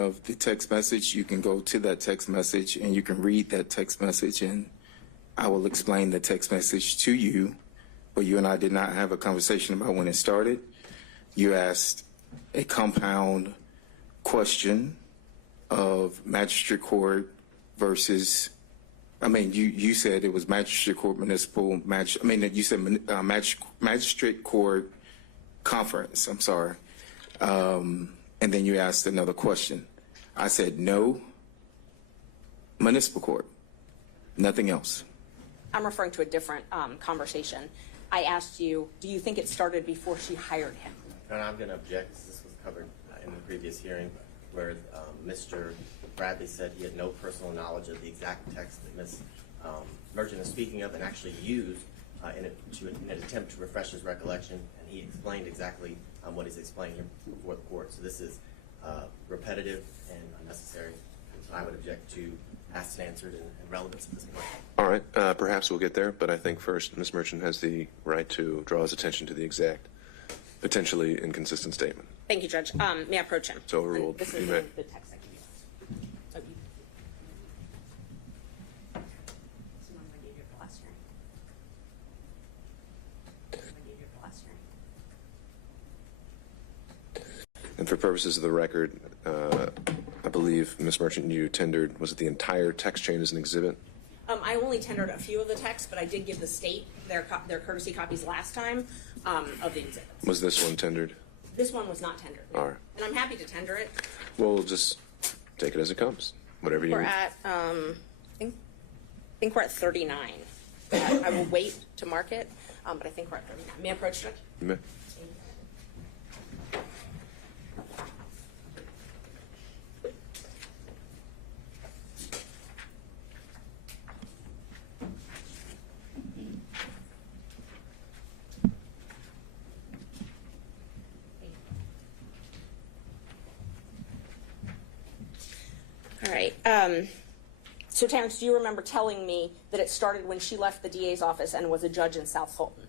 of the text message, you can go to that text message and you can read that text message, and I will explain the text message to you. But you and I did not have a conversation about when it started. You asked a compound question of magistrate court versus, you said it was magistrate court, municipal, you said magistrate court conference, I'm sorry. And then you asked another question. I said no, municipal court, nothing else. I'm referring to a different conversation. I asked you, do you think it started before she hired him? And I'm going to object. This was covered in the previous hearing where Mr. Bradley said he had no personal knowledge of the exact text that Ms. Merchant is speaking of and actually used in an attempt to refresh his recollection, and he explained exactly what he's explaining here before the court. So this is repetitive and unnecessary. So I would object to asked and answered and relevance at this point. All right, perhaps we'll get there, but I think first Ms. Merchant has the right to draw his attention to the exact, potentially inconsistent statement. Thank you, Judge. May I approach him? It's overruled. This is the text I can use. And for purposes of the record, I believe, Ms. Merchant, you tendered, was it the entire text chain as an exhibit? I only tendered a few of the texts, but I did give the state their courtesy copies last time of the exhibits. Was this one tendered? This one was not tendered. All right. And I'm happy to tender it. Well, we'll just take it as it comes, whatever you We're need. at, I think we're at 39. I will wait to mark it, but I think we're at 39. May I approach, Judge? You may. All right. So, Terrence, do you remember telling me that it started when she left the DA's office and was a judge in South Fulton?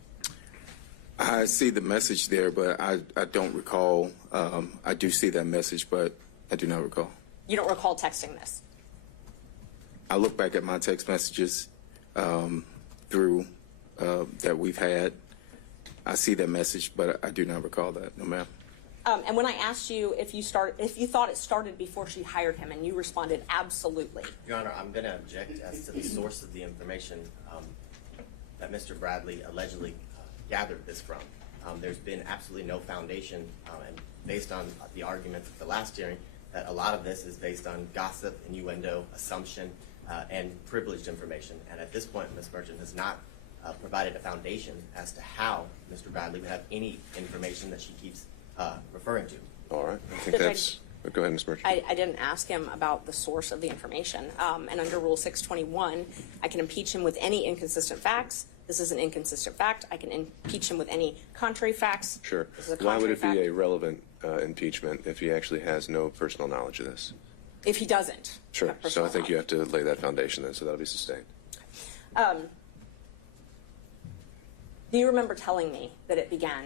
I see the message there, but I don't recall. I do see that message, but I do not recall. You don't recall texting this? I look back at my text messages through that we've had. I see that message, but I do not recall that. No, ma'am. And when I asked you if you thought it started before she hired him, and you responded absolutely. Your Honor, I'm going to object as to the source of the information that Mr. Bradley allegedly gathered this from. There's been absolutely no foundation, and based on the arguments at the last hearing, that a lot of this is based on gossip, innuendo, assumption, and privileged information. And at this point, Ms. Merchant has not provided a foundation as to how Mr. Bradley would have any information that she keeps referring to. All right. I think that's... Go ahead, Ms. Merchant. I didn't ask him about the source of the information. And under Rule 621, I can impeach him with any inconsistent facts. This is an inconsistent fact. I can impeach him with any contrary facts. Sure. This is a Why would contrary it fact. be a relevant impeachment if he actually has no personal knowledge of this? If he doesn't. Sure. have So personal I think you knowledge. have to lay that foundation then, so that'll be sustained. Do you remember telling me that it began?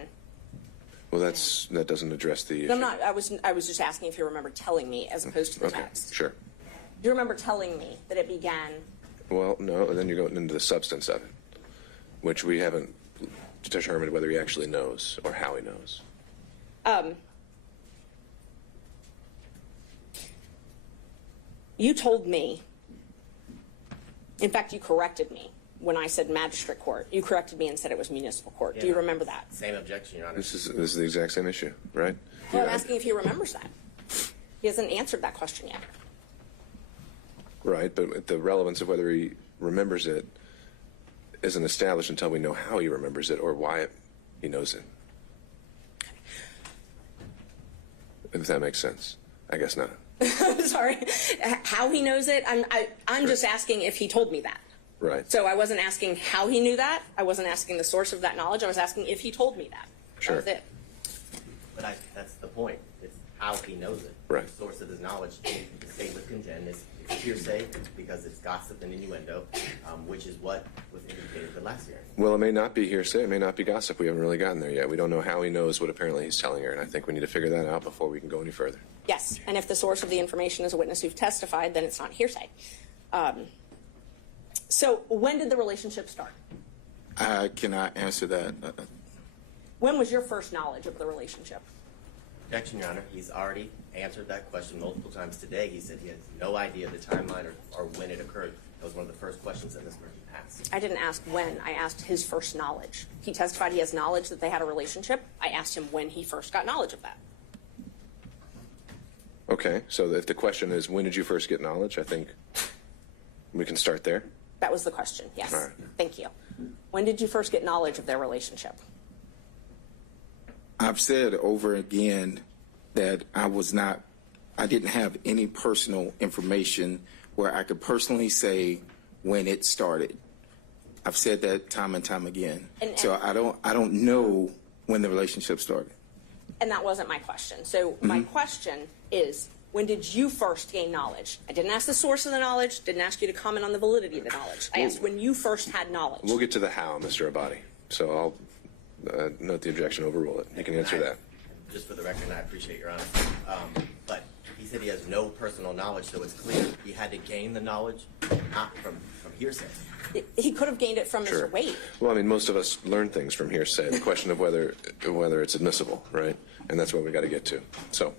Well, that doesn't address the issue. No, I'm not. I was just asking if you remember telling me as opposed to the Okay, text. sure. Do you remember telling me that it began? Well, no, and then you're going into the substance of it, which we haven't determined whether he actually knows or how he knows. You told me, in fact, you corrected me when I said magistrate court. You corrected me and said it was municipal court. Do you remember that? Same objection, Your Honor. This is the exact same issue, right? Well, I'm asking if he remembers that. He hasn't answered that question yet. Right, but the relevance of whether he remembers it isn't established until we know how he remembers it or why he knows it. If that makes sense. I guess not. Sorry. How he knows it? I'm just asking if he told me that. Right. So I wasn't asking how he knew that. I wasn't asking the source of that knowledge. I was asking if he told me that. Sure. That was it. But that's the point. It's how he knows it. Right. The source of his knowledge, the state would contend, is hearsay because it's gossip and innuendo, which is what was indicated the last hearing. Well, it may not be hearsay. It may not be gossip. We haven't really gotten there yet. We don't know how he knows what apparently he's telling her, and I think we need to figure that out before we can go any further. Yes, and if the source of the information is a witness who've testified, then it's not hearsay. So when did the relationship start? I cannot answer that. When was your first knowledge of the relationship? Objection, Your Honor. He's already answered that question multiple times today. He said he has no idea the timeline or when it occurred. That was one of the first questions that Ms. Merchant asked. I didn't ask when. I asked his first knowledge. He testified he has knowledge that they had a relationship. I asked him when he first got knowledge of that. Okay, so if the question is, when did you first get knowledge, I think we can start there. That was the question, yes. All right. Thank you. When did you first get knowledge of their relationship? I've said over again that I didn't have any personal information where I could personally say when it started. I've said that time and time again. So I don't know when the relationship started. And that wasn't my question. So my question is, when did you first gain knowledge? I didn't ask the source of the knowledge, didn't ask you to comment on the validity of the knowledge. I asked when you first had knowledge. We'll get to the how, Mr. Abadi. So I'll note the objection, overrule it. You can answer that. Just for the record, I appreciate your honesty. But he said he has no personal knowledge, so it's clear he had to gain the knowledge, not from hearsay. He could have gained it from Sure. Mr. Wade. Well, I mean, most of us learn things from hearsay. The question of whether it's admissible, right? And that's what we got to get to. So,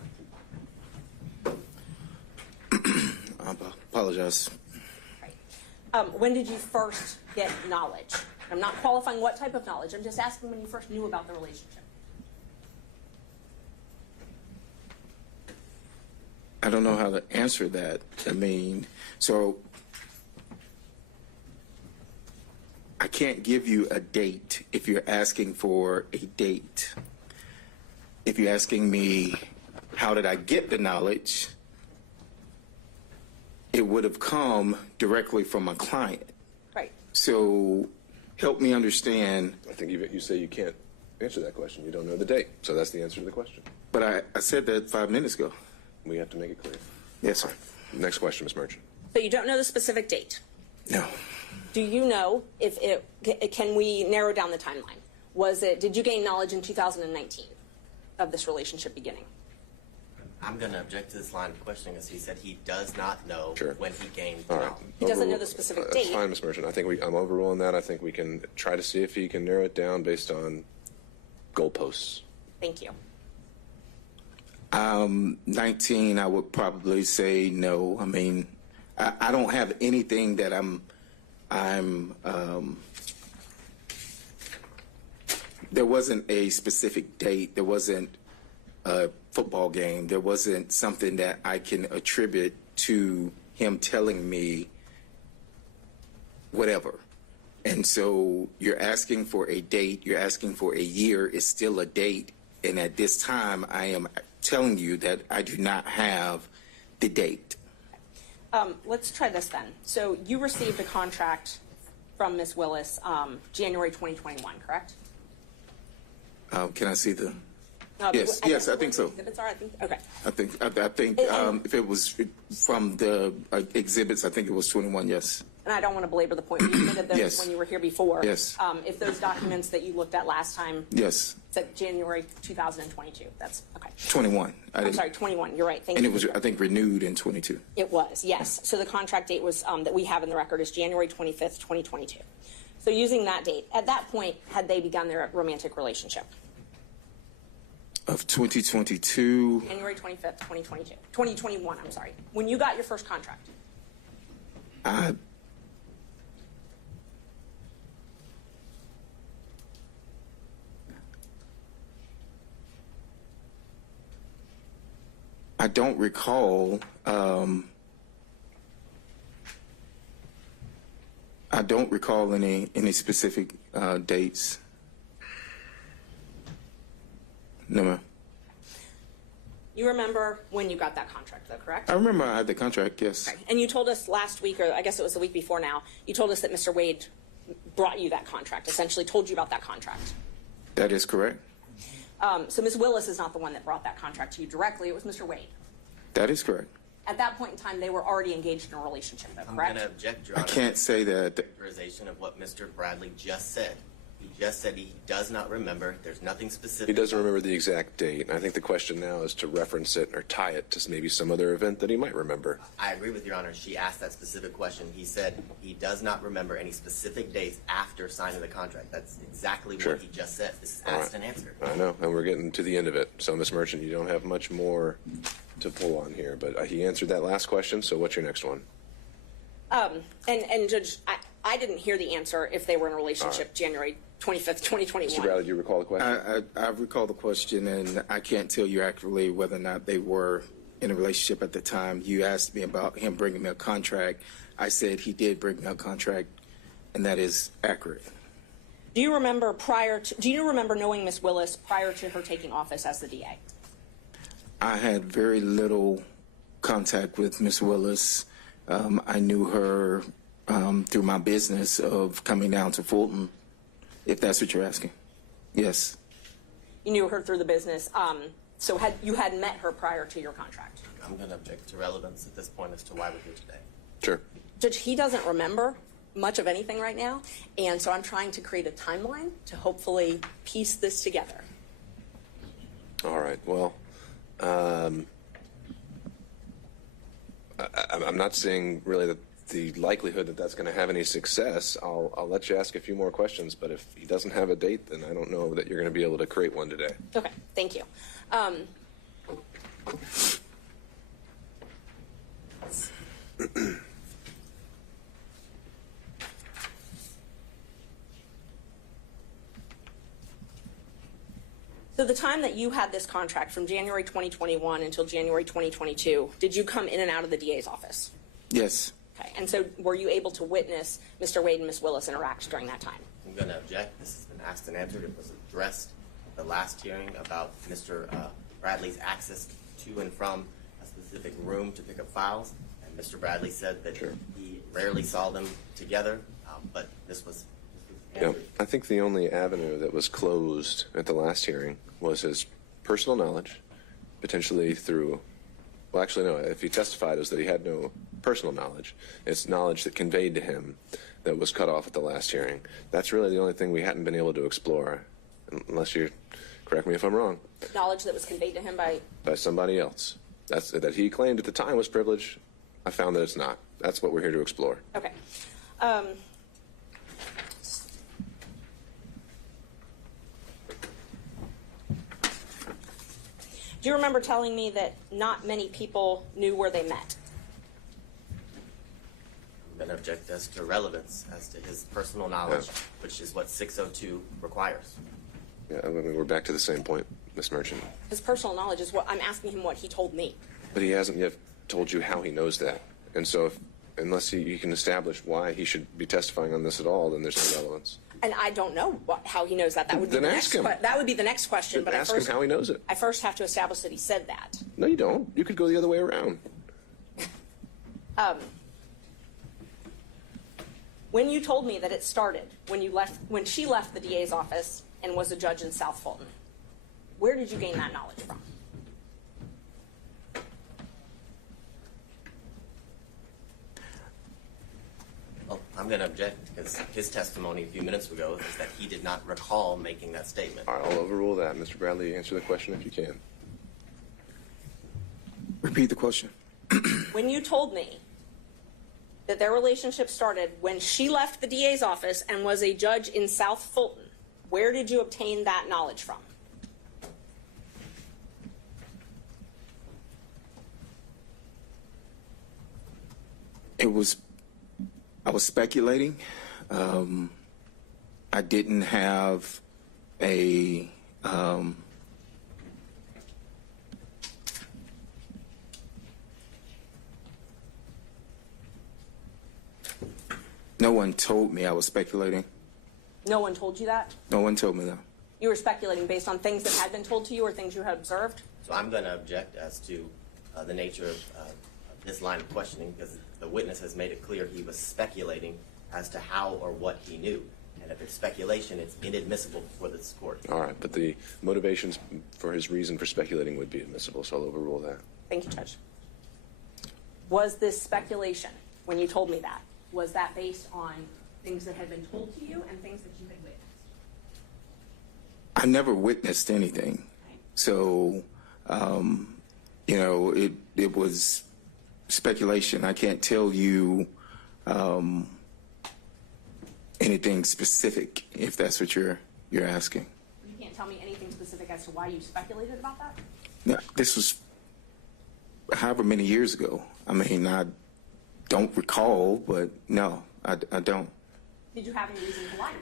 I apologize. Right. When did you first get knowledge? I'm not qualifying what type of knowledge. I'm just asking when you first knew about the relationship. I don't know how to answer that. I mean, so I can't give you a date if you're asking for a date. If you're asking me, how did I get the knowledge? It would have come directly from my client. Right. So help me understand. I think you say you can't answer that question. You don't know the date. So that's the answer to the question. But I said that 5 minutes ago. We have to make it clear. Yes, sir. Next question, Ms. Merchant. So you don't know the specific date. No. Do you know if can we narrow down the timeline? Did you gain knowledge in 2019 of this relationship beginning? I'm going to object to this line of questioning as he said he does not know Sure. when he gained All knowledge. right. He doesn't know the specific date. That's fine, Ms. Merchant. I think I'm overruling that. I think we can try to see if he can narrow it down based on goalposts. Thank you. 19, I would probably say no. I mean, I don't have anything that there wasn't a specific date. There wasn't a football game. There wasn't something that I can attribute to him telling me whatever. And so you're asking for a date. You're asking for a year. It's still a date. And at this time, I am telling you that I do not have the date. Let's try this then. So you received a contract from Ms. Willis January 2021, correct? Can I see the? Yes, yes, I think so. Exhibits are, I think, okay. I think if it was from the exhibits, I think it was 21. Yes. And I don't want to belabor the point. You admitted those Yes. when you were here before. Yes. If those documents that you looked at last time Yes. said January 2022, that's okay. 21. I'm sorry, 21. You're right. Thank And you. it was, I think, renewed in 22. It was, yes. So the contract date was that we have in the record is January 25th, 2022. So using that date, at that point, had they begun their romantic relationship? Of 2022. January 25th, 2022. 2021, I'm sorry. When you got your first contract? I don't recall. I don't recall any specific dates. No, ma'am. You remember when you got that contract, though, correct? I remember I had the contract. Yes. Okay. And you told us last week, or I guess it was the week before now, you told us that Mr. Wade brought you that contract, essentially told you about that contract. That is correct. So Ms. Willis is not the one that brought that contract to you directly. It was Mr. Wade. That is correct. At that point in time, they were already engaged in a relationship, though, I'm correct? going to object, Your I Honor, can't say that. characterization of what Mr. Bradley just said. He just said he does not remember. There's nothing specific. He doesn't remember the exact date. And I think the question now is to reference it or tie it to maybe some other event that he might remember. I agree with Your Honor. She asked that specific question. He said he does not remember any specific dates after signing the contract. That's exactly Sure. what he just said. This is asked and answered. I know, and we're getting to the end of it. So, Ms. Merchant, you don't have much more to pull on here, but he answered that last question, so what's your next one? And Judge, I didn't hear the answer if they were in a relationship January 25th, 2021. Mr. Bradley, do you recall the question? I recall the question, and I can't tell you accurately whether or not they were in a relationship at the time. You asked me about him bringing me a contract. I said he did bring me a contract, and that is accurate. Do you remember knowing Ms. Willis prior to her taking office as the DA? I had very little contact with Ms. Willis. I knew her through my business of coming down to Fulton, if that's what you're asking. Yes. You knew her through the business. So you had met her prior to your contract? I'm going to object to relevance at this point as to why we're here today. Sure. Judge, he doesn't remember much of anything right now, and so I'm trying to create a timeline to hopefully piece this together. All right. Well, I'm not saying really that the likelihood that that's going to have any success. I'll let you ask a few more questions, but if he doesn't have a date, then I don't know that you're going to be able to create one today. Okay, thank you. So the time that you had this contract from January 2021 until January 2022, did you come in and out of the DA's office? Yes. Okay, and so were you able to witness Mr. Wade and Ms. Willis interact during that time? I'm going to object. This has been asked and answered. It was addressed at the last hearing about Mr. Bradley's access to and from a specific room to pick up files. And Mr. Bradley said that he rarely saw them together, but this was Yeah, answered. I think the only avenue that was closed at the last hearing was his personal knowledge, potentially through, well, actually, no, if he testified, it was that he had no personal knowledge. It's knowledge that conveyed to him that was cut off at the last hearing. That's really the only thing we hadn't been able to explore, unless you correct me if I'm wrong. Knowledge that was conveyed to him by Somebody else. That's that he claimed at the time was privilege. I found that it's not. That's what we're here to explore. Okay. Do you remember telling me that not many people knew where they met? I'm going to object as to relevance, as to his personal knowledge, which is what 602 requires. Yeah, I mean, we're back to the same point, Ms. Merchant. His personal knowledge is what I'm asking him what he told me. But he hasn't yet told you how he knows that. And so unless you can establish why he should be testifying on this at all, then there's no relevance. And I don't know how he knows that. That would be Then the ask next him. that would be the next question. But Ask him how he knows it. I first have to establish that he said that. No, you don't. You could go the other way around. When you told me that it started when she left the DA's office and was a judge in South Fulton, where did you gain that knowledge from? Well, I'm going to object because his testimony a few minutes ago is that he did not recall making that statement. All right, I'll overrule that. Mr. Bradley, answer the question if you can. Repeat the question. When you told me that their relationship started when she left the DA's office and was a judge in South Fulton, where did you obtain that knowledge from? I was speculating. I didn't have a no one told me I was speculating. No one told you that? No one told me that. You were speculating based on things that had been told to you or things you had observed? So I'm going to object as to the nature of this line of questioning because the witness has made it clear he was speculating as to how or what he knew. And if it's speculation, it's inadmissible before this court. All right, but the motivations for his reason for speculating would be admissible, so I'll overrule that. Thank you, Judge. Was this speculation, when you told me that, was that based on things that had been told to you and things that you had witnessed? I never witnessed anything. So, you know, it was speculation. I can't tell you anything specific, if that's what you're asking. You can't tell me anything specific as to why you speculated about that? No, this was however many years ago. I mean, I don't recall, but no, I don't. Did you have any reason to lie?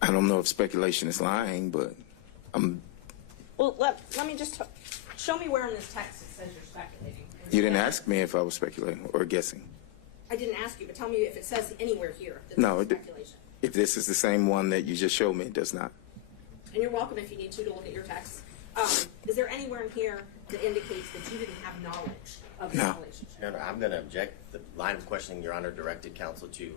I don't know if speculation is lying, but Well, let me just show me where in this text it says you're speculating. you didn't ask me if I was speculating or guessing. I didn't ask you, but tell me if it says anywhere here that No, this is speculation. if this is the same one that you just showed me, it does not. And you're welcome if you need to look at your text. Is there anywhere in here that indicates that you didn't have knowledge of the No. relationship? Your Honor, I'm going to object. The line of questioning Your Honor directed counsel to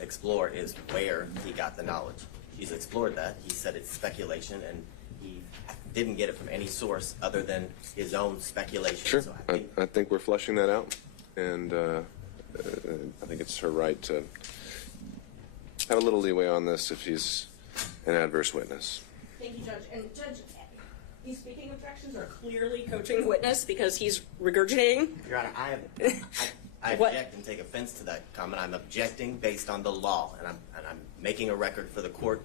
explore is where he got the knowledge. He's explored that. He said it's speculation, and he didn't get it from any source other than his own speculation. Sure. So I think we're flushing that out, and I think it's her right to have a little leeway on this if he's an adverse witness. Thank you, Judge. And Judge, these speaking objections are clearly coaching the witness because he's regurgitating. Your Honor, I What? object and take offense to that comment. I'm objecting based on the law, and I'm making a record for the court.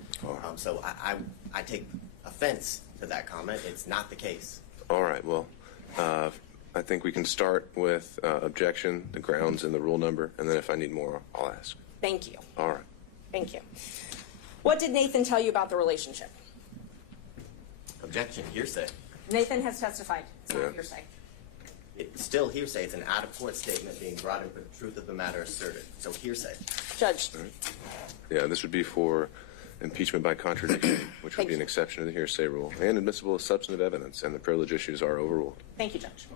So I take offense to that comment. It's not the case. All right. Well, I think we can start with objection, the grounds, and the rule number, and then if I need more, I'll ask. Thank you. All right. Thank you. What did Nathan tell you about the relationship? Objection, hearsay. Nathan has testified. It's not Yeah. hearsay. It's still hearsay. It's an out-of-court statement being brought in for the truth of the matter asserted. So hearsay. Judge, Yeah, this would be for impeachment by contradiction, which would Thank be an you. exception to the hearsay rule, and admissible as substantive evidence, and the privilege issues are overruled. thank you, Judge.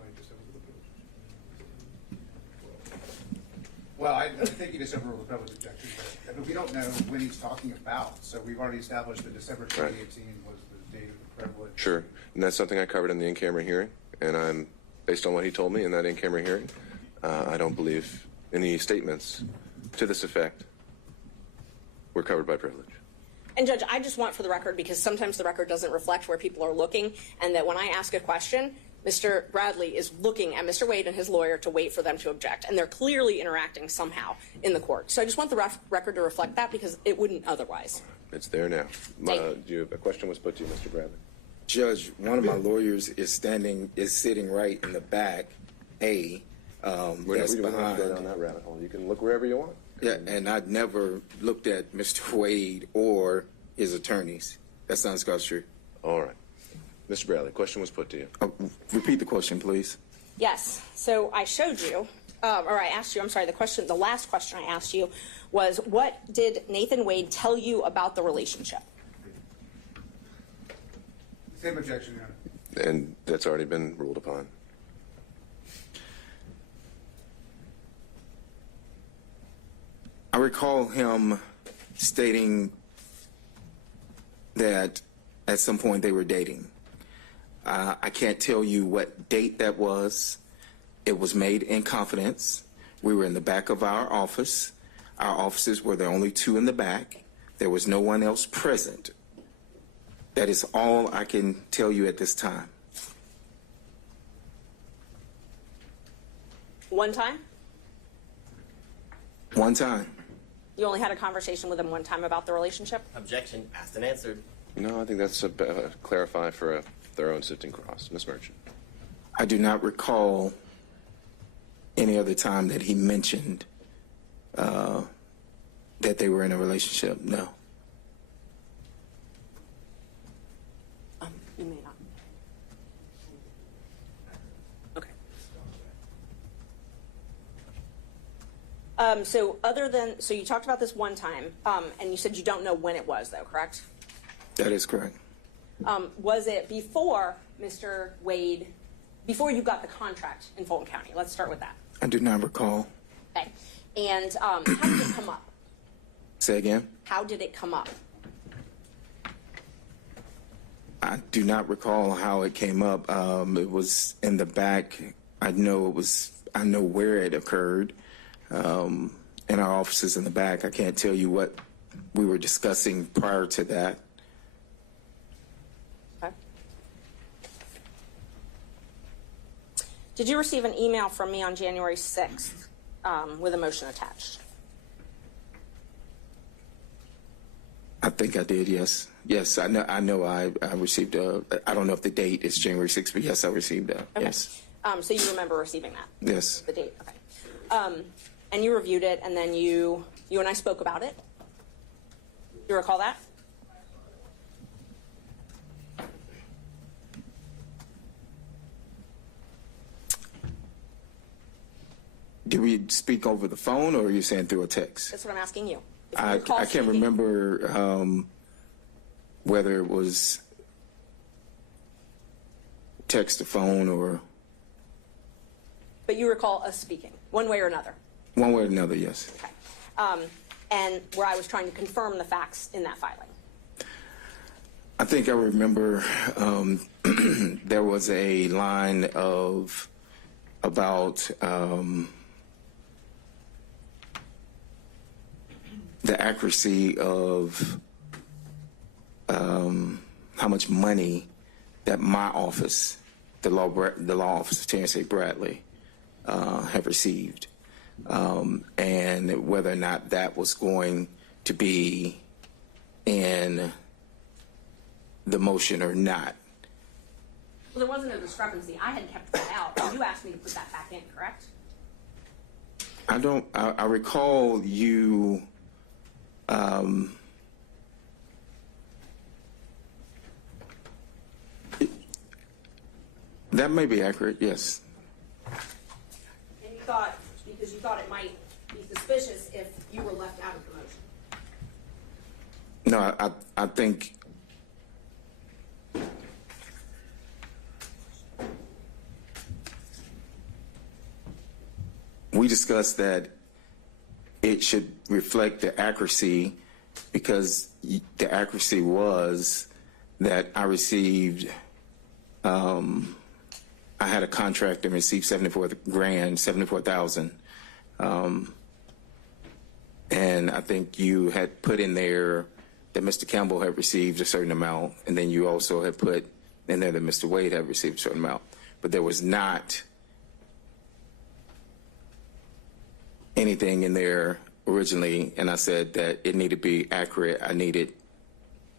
Well, I think he just overruled the privilege objection, but we don't know when he's talking about. So we've already established that December 2018 was the date of the privilege. Sure. And that's something I covered in the in-camera hearing, and based on what he told me in that in-camera hearing, I don't believe any statements to this effect were covered by privilege. And Judge, I just want for the record, because sometimes the record doesn't reflect where people are looking, and that when I ask a question, Mr. Bradley is looking at Mr. Wade and his lawyer to wait for them to object, and they're clearly interacting somehow in the court. So I just want the record to reflect that because it wouldn't otherwise. It's there now. Thank you. A question was put to you, Mr. Bradley. Judge, one of my lawyers is sitting right in the back, that's We don't have to go down behind. that rabbit hole. You can look wherever you want. Yeah, and I'd never looked at Mr. Wade or his attorneys. That sounds true. All right. Mr. Bradley, question was put to you. Repeat the question, please. Yes. So I showed you, or I asked you, I'm sorry, the last question I asked you was, what did Nathan Wade tell you about the relationship? Same objection, Your Honor. And that's already been ruled upon. I recall him stating that at some point they were dating. I can't tell you what date that was. It was made in confidence. We were in the back of our office. Our offices were the only two in the back. There was no one else present. That is all I can tell you at this time. One time? One time. You only had a conversation with him one time about the relationship? Objection, asked and answered. No, I think that's clarify for a thorough and sifting cross. Ms. Merchant. I do not recall any other time that he mentioned that they were in a relationship. No. You may not. Okay. So you talked about this one time, and you said you don't know when it was, though, correct? That is correct. Was it before Mr. Wade, before you got the contract in Fulton County? Let's start with that. I do not recall. Okay. And how did it come up? Say again? How did it come up? I do not recall how it came up. It was in the back. I know where it occurred. And in our offices in the back. I can't tell you what we were discussing prior to that. Okay. Did you receive an email from me on January 6th with a motion attached? I think I did, yes. Yes, I know I received I don't know if the date is January 6th, but yes, I received that, Okay. yes. So you remember receiving that? Yes. The date, okay. And you reviewed it, and then you and I spoke about it. You recall that? Did we speak over the phone, or are you saying through a text? That's what I'm asking you. If you I recall can't speaking- remember whether it was text to phone or But you recall us speaking, one way or another. one way or another, yes. Okay. And where I was trying to confirm the facts in that filing. I think I remember there was a line of about the accuracy of how much money that my office, the law office of Terrence Bradley, have received, and whether or not that was going to be in the motion or not. Well, there wasn't a discrepancy. I had kept that out, and you asked me to put that back in, correct? I recall you that may be accurate, yes. And you thought, because you thought it might be suspicious if you were left out of the motion. No, I think we discussed that it should reflect the accuracy, because the accuracy was that I received, I had a contract and received $74,000. And I think you had put in there that Mr. Campbell had received a certain amount, and then you also had put in there that Mr. Wade had received a certain amount. But there was not anything in there originally, and I said that it needed to be accurate. I needed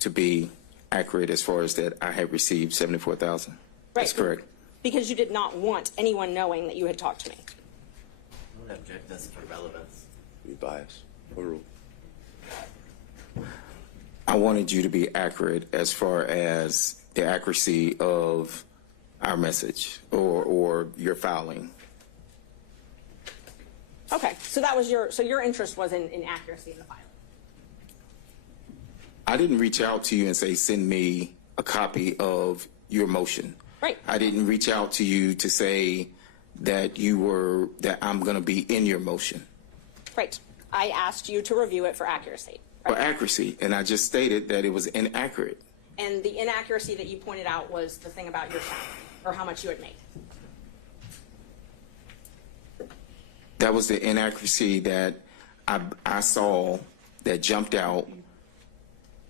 to be accurate as far as that I had received $74,000. Right. That's correct. Because you did not want anyone knowing that you had talked to me. I would object this for relevance. Be biased. Overruled. I wanted you to be accurate as far as the accuracy of our message or your filing. Okay, so that was your interest was in accuracy in the filing. I didn't reach out to you and say, send me a copy of your motion. Right. I didn't reach out to you to say that that I'm going to be in your motion. Right. I asked you to review it for accuracy. For accuracy, and I just stated that it was inaccurate. And the inaccuracy that you pointed out was the thing about your salary, or how much you had made. That was the inaccuracy that I saw that jumped out,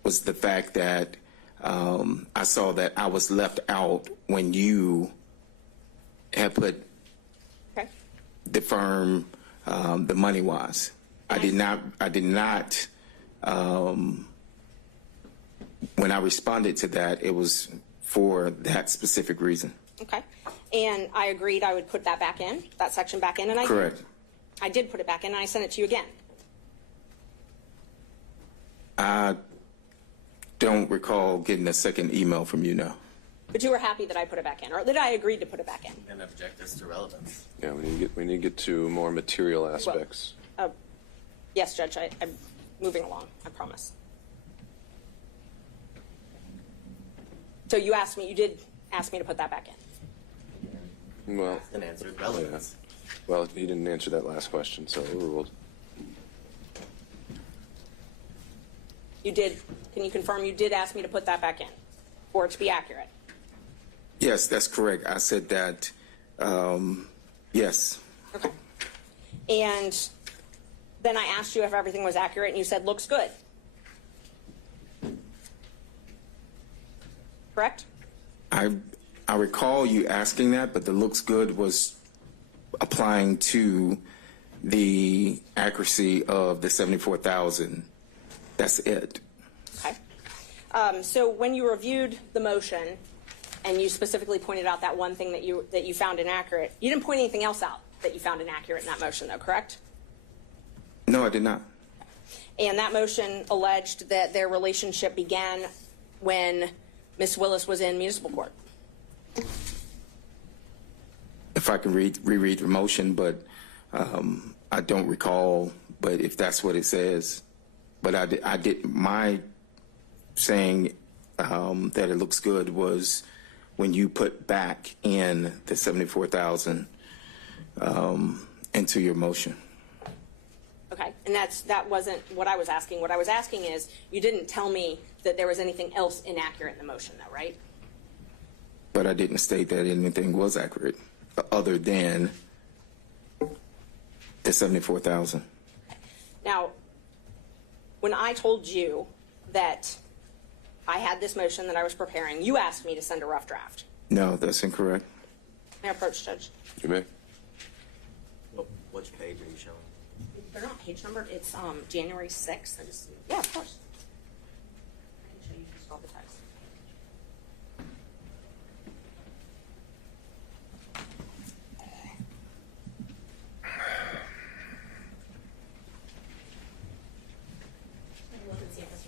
was the fact that I saw that I was left out when you had put Okay. the firm, the money wise. I did not, when I responded to that, it was for that specific reason. Okay. And I agreed I would put that back in, that section back in, and I Correct. did. I did put it back in, and I sent it to you again. I don't recall getting a second email from you now. But you were happy that I put it back in, or that I agreed to put it back in. And object this to relevance. Yeah, we need to get to more material aspects. Yes, Judge, I'm moving along, I promise. So you did ask me to put that back in. Well, And answered relevance. well, you didn't answer that last question, so overruled. You did, can you confirm you did ask me to put that back in, for it to be accurate? Yes, that's correct. I said that, yes. Okay. And Then I asked you if everything was accurate, and you said, looks good. Correct? I recall you asking that, but the looks good was applying to the accuracy of the 74,000. That's it. Okay. So when you reviewed the motion, and you specifically pointed out that one thing that you found inaccurate, you didn't point anything else out that you found inaccurate in that motion, though, correct? No, I did not. And that motion alleged that their relationship began when Ms. Willis was in municipal court. If I can reread the motion, but I don't recall, but if that's what it says. But I did my saying that it looks good was when you put back in the 74,000 into your motion. Okay, and that wasn't what I was asking. What I was asking is, you didn't tell me that there was anything else inaccurate in the motion, though, right? But I didn't state that anything was accurate other than the 74,000. Now, when I told you that I had this motion that I was preparing, you asked me to send a rough draft. No, that's incorrect. May I approach, Judge? You may. Which page are you showing? They're not page numbered. It's January 6th. Yeah, of course. I can show you just all the text. Look and see if this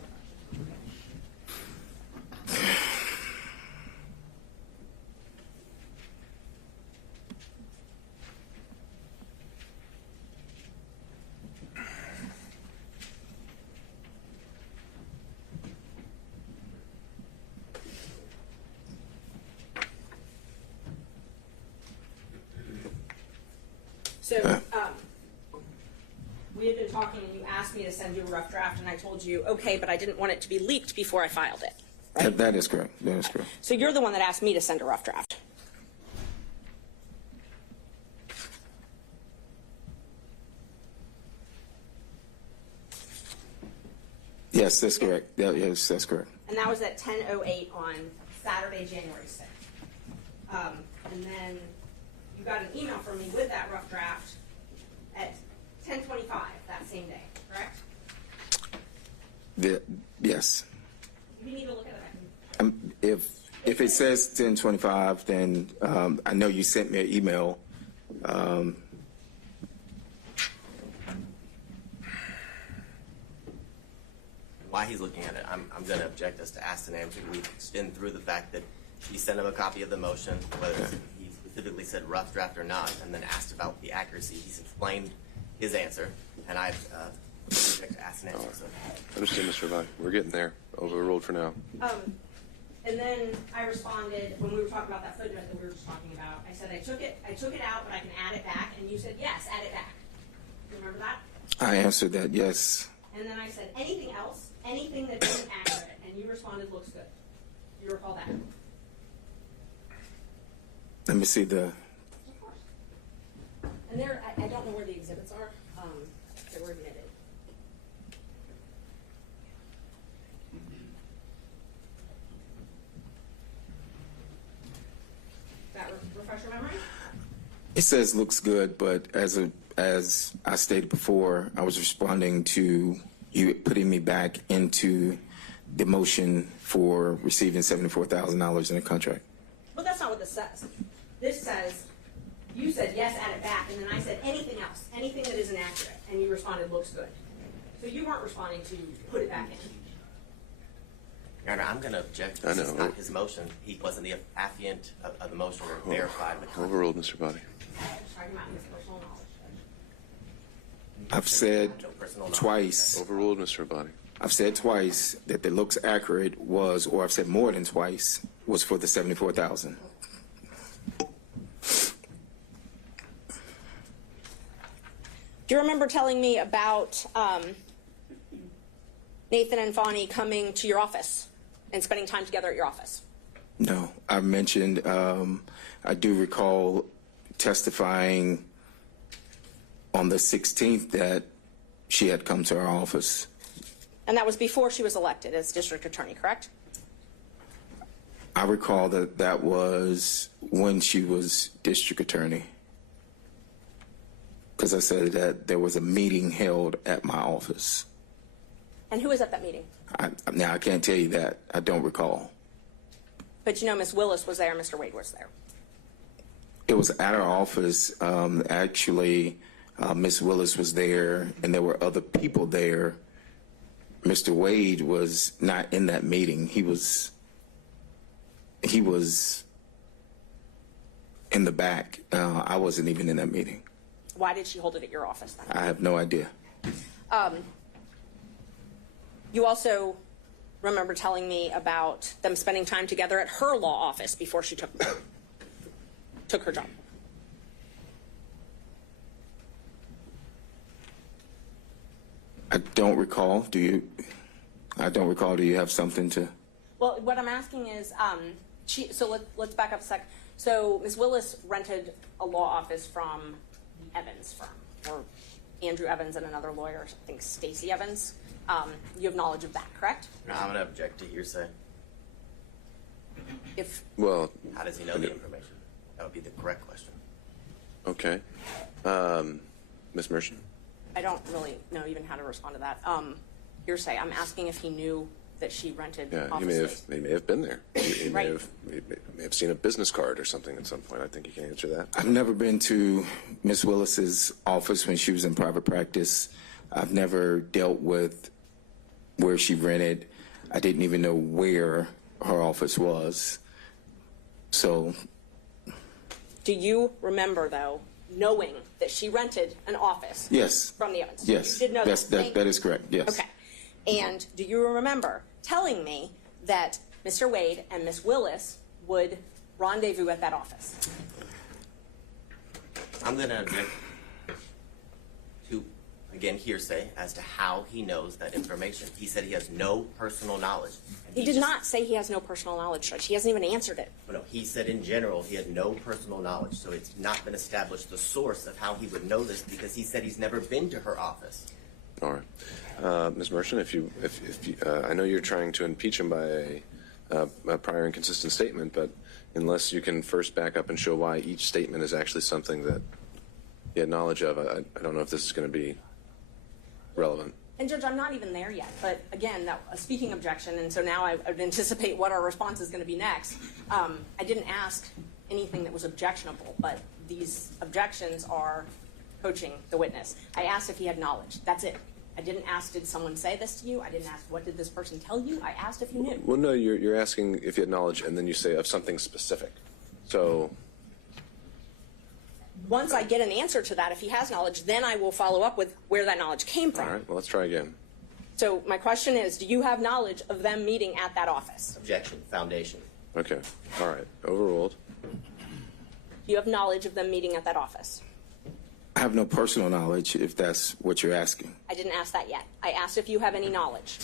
So we had been talking, and you asked me to send you a rough draft, and I told you, okay, but I didn't want it to be leaked before I filed it. Right? That is correct. That is correct. So you're the one that asked me to send a rough draft. Yes, that's correct. Yes, that's correct. And that was at 10:08 on Saturday, January 6th. And then you got an email from me with that rough draft at 10:25 that same day, correct? Yes. You need to look at that. If it says 10:25, then I know you sent me an email. Why he's looking at it, I'm going to object us to ask the name. We've been through the fact that he sent him a copy of the motion, whether he specifically said rough draft or not, and then asked about the accuracy. He's explained his answer, and I've object to ask the name. So. Understand, Mr. Vaughn. We're getting there. Overruled for now. And then I responded when we were talking about that footnote that we were just talking about. I said I took it out, but I can add it back, and you said yes, add it back. You remember that? I answered that yes. And then I said anything else, anything that isn't accurate, and you responded looks good. You recall that? Let me see the. Of course. And there, I don't know where the exhibits are. They were admitted. That refresh your memory? It says looks good, but as I stated before, I was responding to you putting me back into the motion for receiving $74,000 in a contract. But that's not what this says. This says, you said yes, add it back, and then I said anything else, anything that isn't accurate, and you responded looks good. So you weren't responding to put it back in. Your Honor, I'm going to object. I This is know. not his motion. He wasn't the affiant of the motion or verified the content. Overruled, Mr. Body. Talking about his personal knowledge. I've said No personal knowledge. twice. Overruled, Mr. Body. I've said twice that the looks accurate was, or I've said more than twice, was for the 74,000. Do you remember telling me about Nathan and Fani coming to your office and spending time together at your office? No, I mentioned, I do recall testifying on the 16th that she had come to our office. And that was before she was elected as district attorney, correct? I recall that that was when she was district attorney. Because I said that there was a meeting held at my office. And who was at that meeting? Now, I can't tell you that. I don't recall. But you know Ms. Willis was there, Mr. Wade was there. It was at our office. Actually, Ms. Willis was there, and there were other people there. Mr. Wade was not in that meeting. He was in the back. I wasn't even in that meeting. Why did she hold it at your office then? I have no idea. You also remember telling me about them spending time together at her law office before she took her job. I don't recall. Do you? I don't recall. Do you have something to? Well, what I'm asking is, so let's back up a sec. So Ms. Willis rented a law office from the Evans firm, or Andrew Evans and another lawyer, I think Stacey Evans. You have knowledge of that, correct? No, I'm going to object to hearsay. Well, How does he know the information? That would be the correct question. okay. Ms. Merchant? I don't really know even how to respond to that. Hearsay. I'm asking if he knew that she rented Yeah, offices. he may have been there. He Right. may have seen a business card or something at some point. I think he can answer that. I've never been to Ms. Willis's office when she was in private practice. I've never dealt with where she rented. I didn't even know where her office was. So, Do you remember, though, knowing that she rented an office yes. from the Evans? Yes. You did know that is correct. Yes. Okay. And do you remember telling me that Mr. Wade and Ms. Willis would rendezvous at that office? I'm going to object to, again, hearsay as to how he knows that information. He said he has no personal knowledge. And He did just- not say he has no personal knowledge, Judge. He hasn't even answered it. No, he said in general he had no personal knowledge, so it's not been established the source of how he would know this because he said he's never been to her office. All right. Ms. Merchant, if you, I know you're trying to impeach him by a prior inconsistent statement, but unless you can first back up and show why each statement is actually something that he had knowledge of, I don't know if this is going to be relevant. And Judge, I'm not even there yet, but again, a speaking objection, and so now I would anticipate what our response is going to be next. I didn't ask anything that was objectionable, but these objections are coaching the witness. I asked if he had knowledge. That's it. I didn't ask, did someone say this to you? I didn't ask, what did this person tell you? I asked if you knew. Well, no, you're asking if you had knowledge, and then you say of something specific. So, Once I get an answer to that, if he has knowledge, then I will follow up with where that knowledge came all from. right, well, let's try again. So my question is, do you have knowledge of them meeting at that office? Objection, foundation. Okay, all right, overruled. Do you have knowledge of them meeting at that office? I have no personal knowledge, if that's what you're asking. I didn't ask that yet. I asked if you have any knowledge.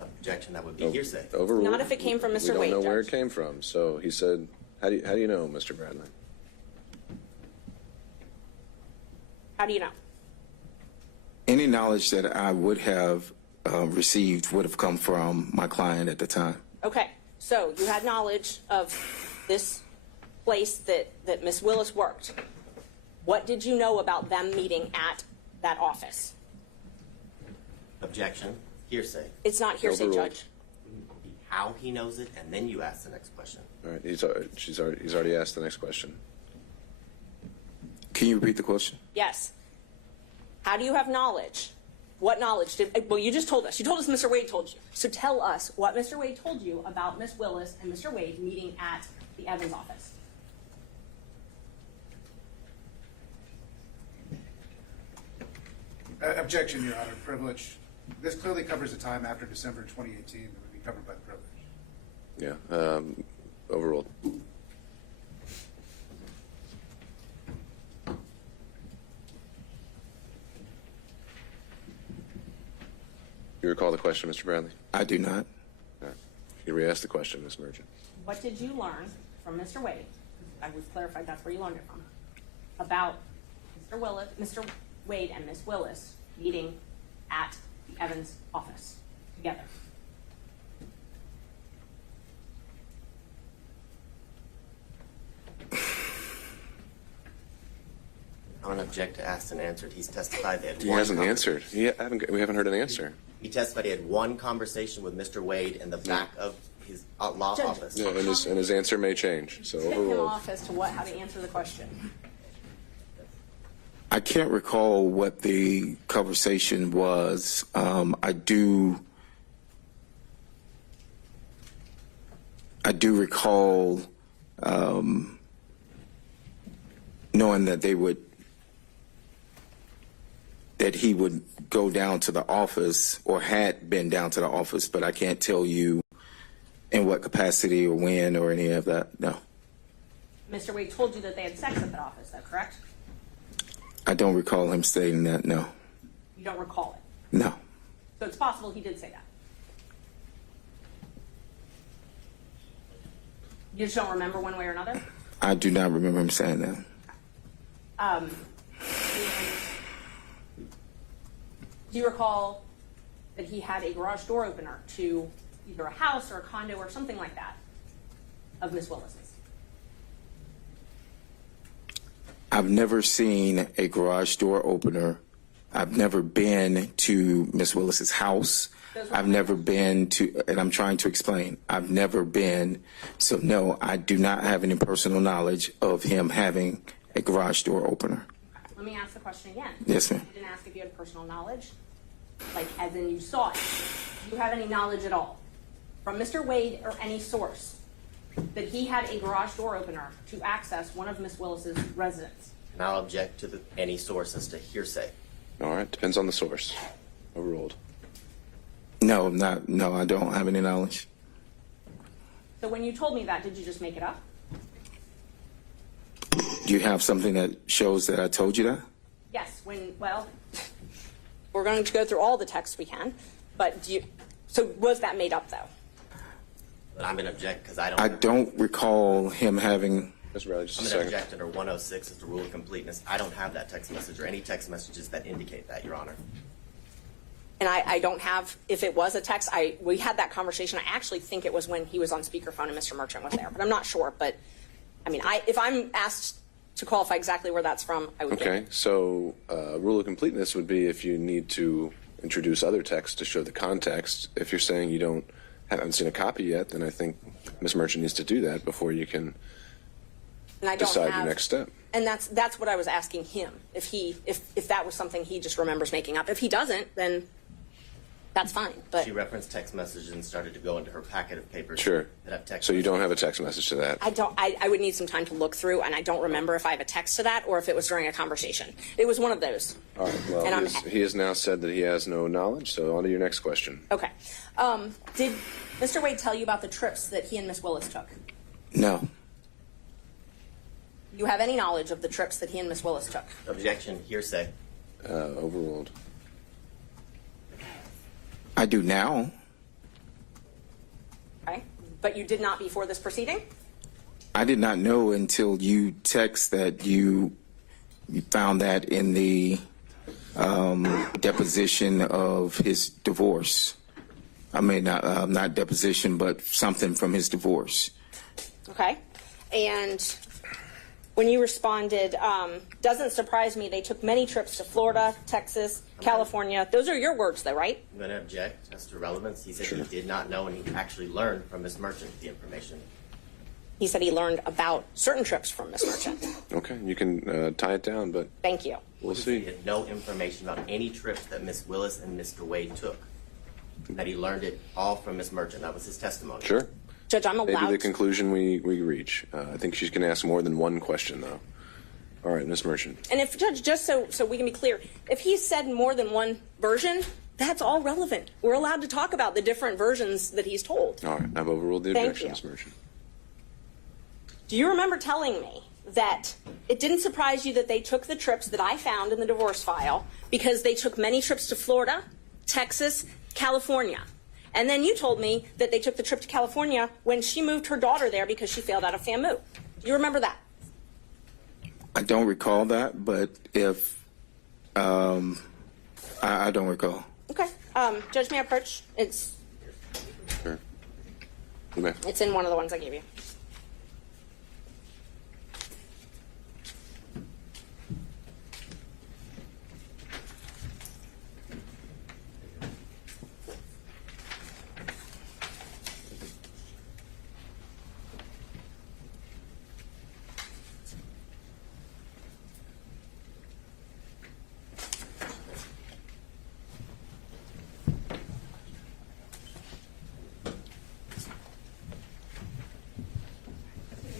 Objection, that would be hearsay. Overruled. Not if it came from Mr. We Wade, don't know where it Judge. came from. So he said, how do you know, Mr. Bradley? How do you know? Any knowledge that I would have received would have come from my client at the time. Okay, so you had knowledge of this place that Ms. Willis worked. What did you know about them meeting at that office? Objection, hearsay. It's not hearsay, Overruled. Judge. How he knows it, and then you ask the next question. All right, he's already asked the next question. Can you repeat the question? Yes. How do you have knowledge? What knowledge did, well, you just told us. You told us Mr. Wade told you. So tell us what Mr. Wade told you about Ms. Willis and Mr. Wade meeting at the Evans office. Objection, Your Honor, privilege. This clearly covers the time after December 2018 that would be covered by the privilege. Yeah, overruled. You recall the question, Mr. Bradley? I do not. All right. You re-ask the question, Ms. Merchant. What did you learn from Mr. Wade? I was clarified that's where you learned it from. About Mr. Wade and Ms. Willis meeting at the Evans office together? I don't object to asked and answered. He's testified that He hasn't answered. We haven't heard an answer. He testified he had one conversation with Mr. Wade in the back of his law Judge. office. Yeah, and his answer may change. So Tip him overruled. off as to how to answer the question. I can't recall what the conversation was. I do recall knowing that he would go down to the office or had been down to the office, but I can't tell you in what capacity or when or any of that. No. Mr. Wade told you that they had sex at that office, though, correct? I don't recall him stating that. No. You don't recall it. No. So it's possible he did say that. You just don't remember one way or another? I do not remember him saying that. And do you recall that he had a garage door opener to either a house or a condo or something like that of Miss Willis's? I've never seen a garage door opener. I've never been to Miss Willis's house. I've never been to, and I'm trying to explain, I've never been, so no, I do not have any personal knowledge of him having a garage door opener. Let me ask the question again. Yes, ma'am. I didn't ask if you had personal knowledge, like as in you saw it. Do you have any knowledge at all from Mr. Wade or any source that he had a garage door opener to access one of Miss Willis's residence? And I'll object to any source as to hearsay. All right, depends on the source. Overruled. No, I don't have any knowledge. So when you told me that, did you just make it up? Do you have something that shows that I told you that? Yes, well, we're going to go through all the texts we can, but so was that made up, though? But I'm going to object because I don't recall him having. Mr. Bradley, just I'm a going to second. object under 106 as the rule of completeness. I don't have that text message or any text messages that indicate that, Your Honor. And I don't have, if it was a text, we had that conversation. I actually think it was when he was on speakerphone and Mr. Merchant was there, but I'm not sure. But I mean, if I'm asked to qualify exactly where that's from, I would give Okay, it. so rule of completeness would be if you need to introduce other text to show the context. If you're saying you haven't seen a copy yet, then I think Ms. Merchant needs to do that before you can And I don't decide have, your next step. And that's what I was asking him. If that was something he just remembers making up. If he doesn't, then that's fine. But She referenced text messages and started to go into her packet of papers. Sure. That have text So you messages. don't have a text message to that? I would need some time to look through, and I don't remember if I have a text to that or if it was during a conversation. It was one of those. All right, well, And he has now said that he has no knowledge, so on to your next question. Okay. Did Mr. Wade tell you about the trips that he and Miss Willis took? No. You have any knowledge of the trips that he and Miss Willis took? Objection, hearsay. Overruled. I do now. Okay. But you did not before this proceeding? I did not know until you text that you found that in the deposition of his divorce. I mean, not deposition, but something from his divorce. Okay. And when you responded, doesn't surprise me, they took many trips to Florida, Texas, California. Those are your words, though, right? I'm going to object as to relevance. He said he did not know and he actually learned from Ms. Merchant the information. He said he learned about certain trips from Miss Merchant. Okay, you can tie it down, but Thank you. we'll He see. had no information about any trips that Ms. Willis and Mr. Wade took. That he learned it all from Ms. Merchant. That was his testimony. Sure. Judge, I'm Maybe allowed the conclusion we reach. I think she's going to ask more than one question, though. All right, Ms. Merchant. And if, Judge, just so we can be clear, if he said more than one version, that's all relevant. We're allowed to talk about the different versions that he's told. All right, I've overruled the Thank objection, you. Ms. Merchant. Do you remember telling me that it didn't surprise you that they took the trips that I found in the divorce file because they took many trips to Florida, Texas, California? And then you told me that they took the trip to California when she moved her daughter there because she failed out of FAMU. Do you remember that? I don't recall that, but if I don't recall. Okay. Judge, may I approach? It's Sure. You may. It's in one of the ones I gave you.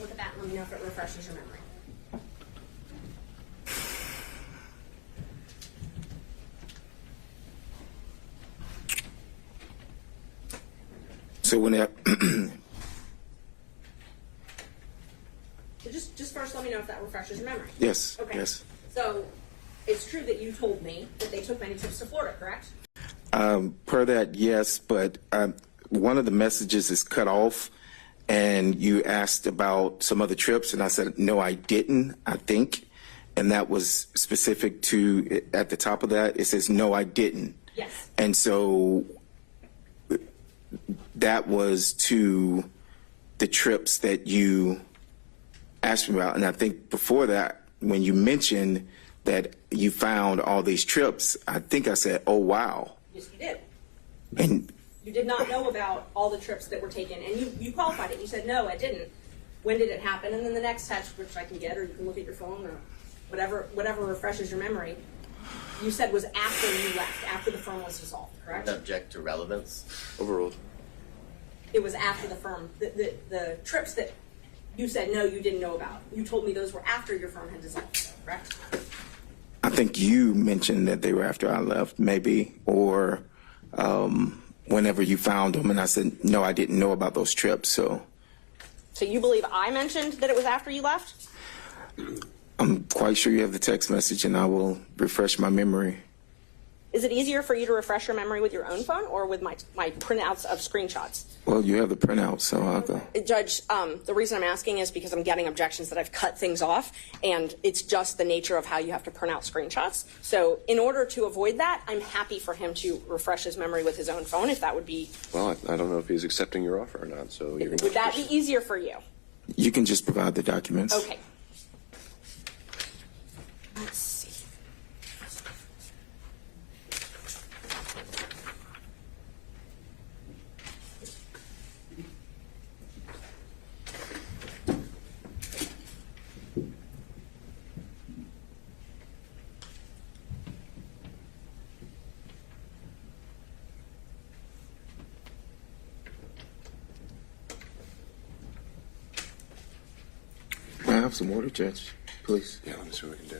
Look at that and let me know if it refreshes your memory. So when that, So just first let me know if that refreshes your memory. yes, Okay. yes. So it's true that you told me that they took many trips to Florida, correct? Per that, yes, but one of the messages is cut off, and you asked about some other trips, and I said, no, I didn't, I think. And that was specific to, at the top of that, it says, no, I didn't. Yes. And so that was to the trips that you asked me about. And I think before that, when you mentioned that you found all these trips, I think I said, oh, wow. Yes, you did. And You did not know about all the trips that were taken, and you qualified it. You said, no, I didn't. When did it happen? And then the next text, which I can get, or you can look at your phone, or whatever refreshes your memory, you said was after you left, after the firm was dissolved, correct? Subject to relevance. Overruled. It was after the firm. The trips that you said, no, you didn't know about. You told me those were after your firm had dissolved, correct? I think you mentioned that they were after I left, maybe, or whenever you found them. And I said, no, I didn't know about those trips. So So you believe I mentioned that it was after you left? I'm quite sure you have the text message, and I will refresh my memory. Is it easier for you to refresh your memory with your own phone or with my printouts of screenshots? Well, you have the printout, so I'll go. Judge, the reason I'm asking is because I'm getting objections that I've cut things off, and it's just the nature of how you have to print out screenshots. So in order to avoid that, I'm happy for him to refresh his memory with his own phone, if that would be... Well, I don't know if he's accepting your offer or not, so you're Would that be easier for you? You can just provide the documents. Okay. Let's see. May I have some water, Judge, please? Yeah, let me see what we can do.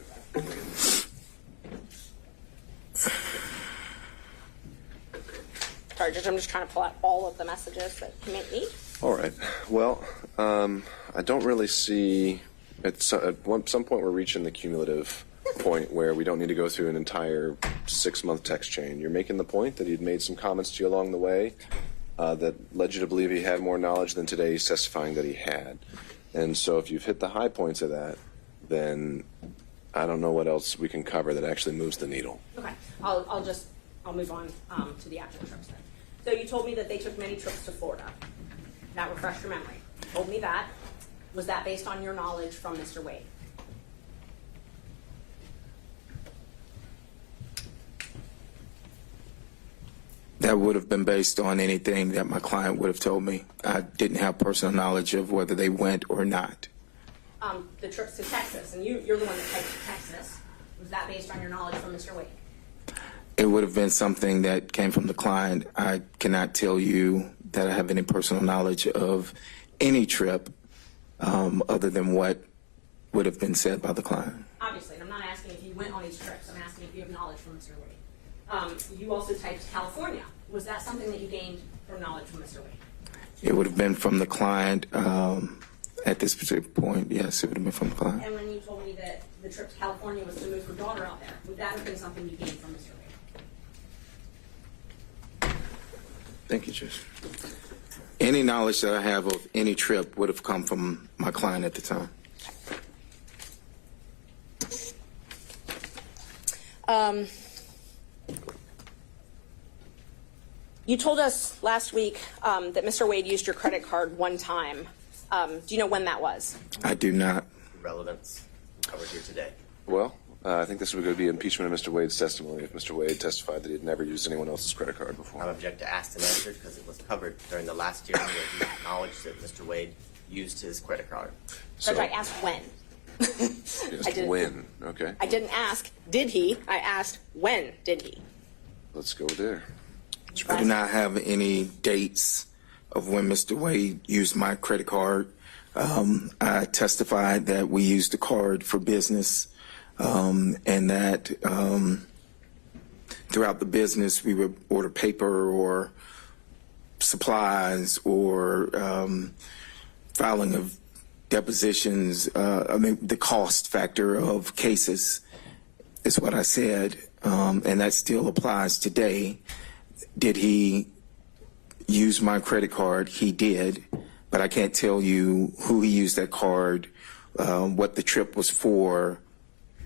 Sorry, Judge, I'm just trying to pull out all of the messages that you may need. All right. Well, I don't really see at some point we're reaching the cumulative point where we don't need to go through an entire 6-month text chain. You're making the point that he'd made some comments to you along the way that led you to believe he had more knowledge than today he's testifying that he had. And so if you've hit the high points of that, then I don't know what else we can cover that actually moves the needle. Okay, I'll move on to the actual trips then. So you told me that they took many trips to Florida. That refreshed your memory. You told me that. Was that based on your knowledge from Mr. Wade? That would have been based on anything that my client would have told me. I didn't have personal knowledge of whether they went or not. The trips to Texas, and you're the one that typed to Texas. Was that based on your knowledge from Mr. Wade? It would have been something that came from the client. I cannot tell you that I have any personal knowledge of any trip other than what would have been said by the client. Obviously, and I'm not asking if you went on these trips. I'm asking if you have knowledge from Mr. Wade. You also typed California. Was that something that you gained from knowledge from Mr. Wade? It would have been from the client at this particular point. Yes, it would have been from the client. And when you told me that the trip to California was to move her daughter out there, would that have been something you gained from Mr. Wade? Thank you, Judge. Any knowledge that I have of any trip would have come from my client at the time. You told us last week that Mr. Wade used your credit card one time. Do you know when that was? I do not. Relevance covered here today. Well, I think this would be impeachment of Mr. Wade's testimony if Mr. Wade testified that he had never used anyone else's credit card before. I object to asked and answered because it was covered during the last hearing where he acknowledged that Mr. Wade used his credit card. Judge, I asked when. Yes, I didn't- when? Okay, I didn't ask, did he? I asked, when did he? let's go there. I do not have any dates of when Mr. Wade used my credit card. I testified that we used the card for business, and that throughout the business we would order paper or supplies or filing of depositions. The cost factor of cases is what I said, and that still applies today. Did he use my credit card? He did, but I can't tell you who he used that card, what the trip was for.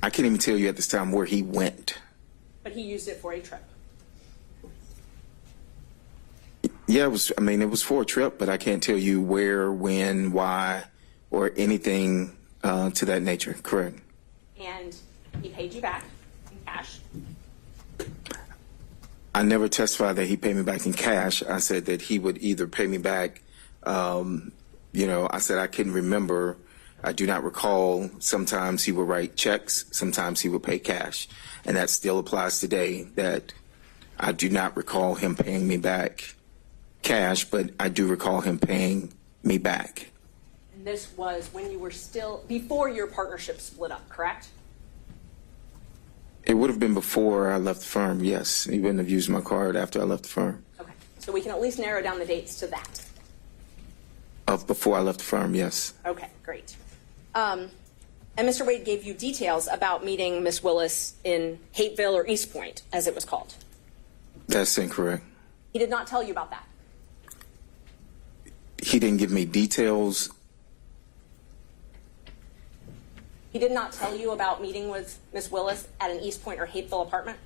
I can't even tell you at this time where he went. But he used it for a trip. Yeah, it was for a trip, but I can't tell you where, when, why, or anything to that nature. Correct. And he paid you back in cash. I never testified that he paid me back in cash. I said that he would either pay me back, I said I couldn't remember. I do not recall. Sometimes he would write checks. Sometimes he would pay cash. And that still applies today, that I do not recall him paying me back cash, but I do recall him paying me back. And this was when you were still, before your partnership split up, correct? It would have been before I left the firm, yes. He wouldn't have used my card after I left the firm. Okay. So we can at least narrow down the dates to that. Of before I left the firm, yes. Okay, great. And Mr. Wade gave you details about meeting Miss Willis in Hateville or East Point, as it was called. That's incorrect. He did not tell you about that. He didn't give me details. He did not tell you about meeting with Miss Willis at an East Point or Hateville apartment?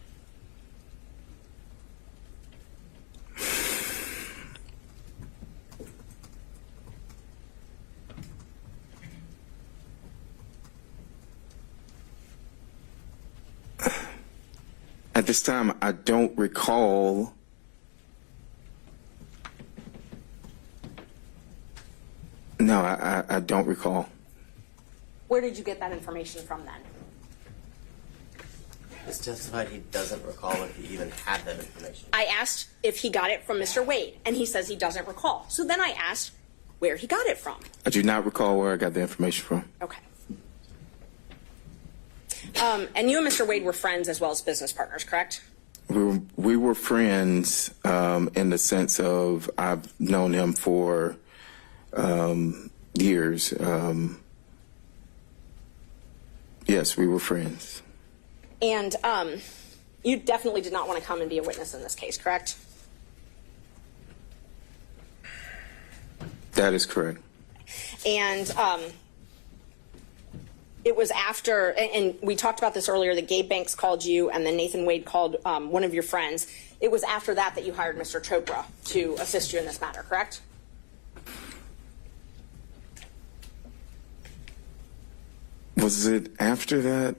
At this time, I don't recall. No, I don't recall. Where did you get that information from then? He's testified he doesn't recall if he even had that information. I asked if he got it from Mr. Wade, and he says he doesn't recall. So then I asked where he got it from. I do not recall where I got the information from. Okay. And you and Mr. Wade were friends as well as business partners, correct? We were friends in the sense of I've known him for years. Yes, we were friends. And you definitely did not want to come and be a witness in this case, correct? That is correct. And it was after, and we talked about this earlier, that Gabe Banks called you and then Nathan Wade called one of your friends. It was after that that you hired Mr. Chopra to assist you in this matter, correct? Was it after that?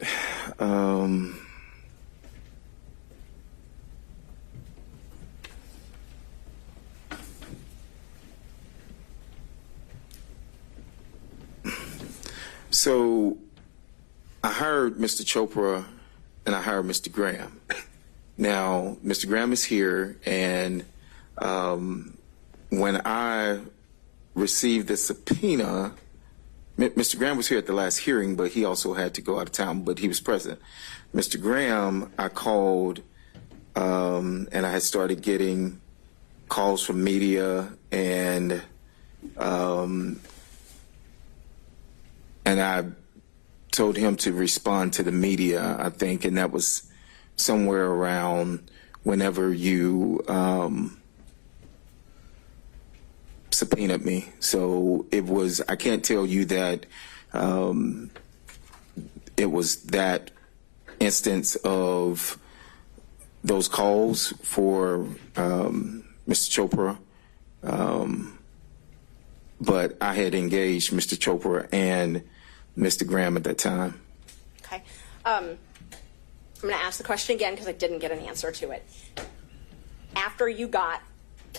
So I hired Mr. Chopra and I hired Mr. Graham. Now, Mr. Graham is here, and when I received the subpoena, Mr. Graham was here at the last hearing, but he also had to go out of town, but he was present. Mr. Graham, I called, and I had started getting calls from media, and I told him to respond to the media, I think, and that was somewhere around whenever you subpoenaed me. So it was, I can't tell you that it was that instance of those calls for Mr. Chopra, but I had engaged Mr. Chopra and Mr. Graham at that time. Okay. I'm going to ask the question again because I didn't get an answer to it. After you got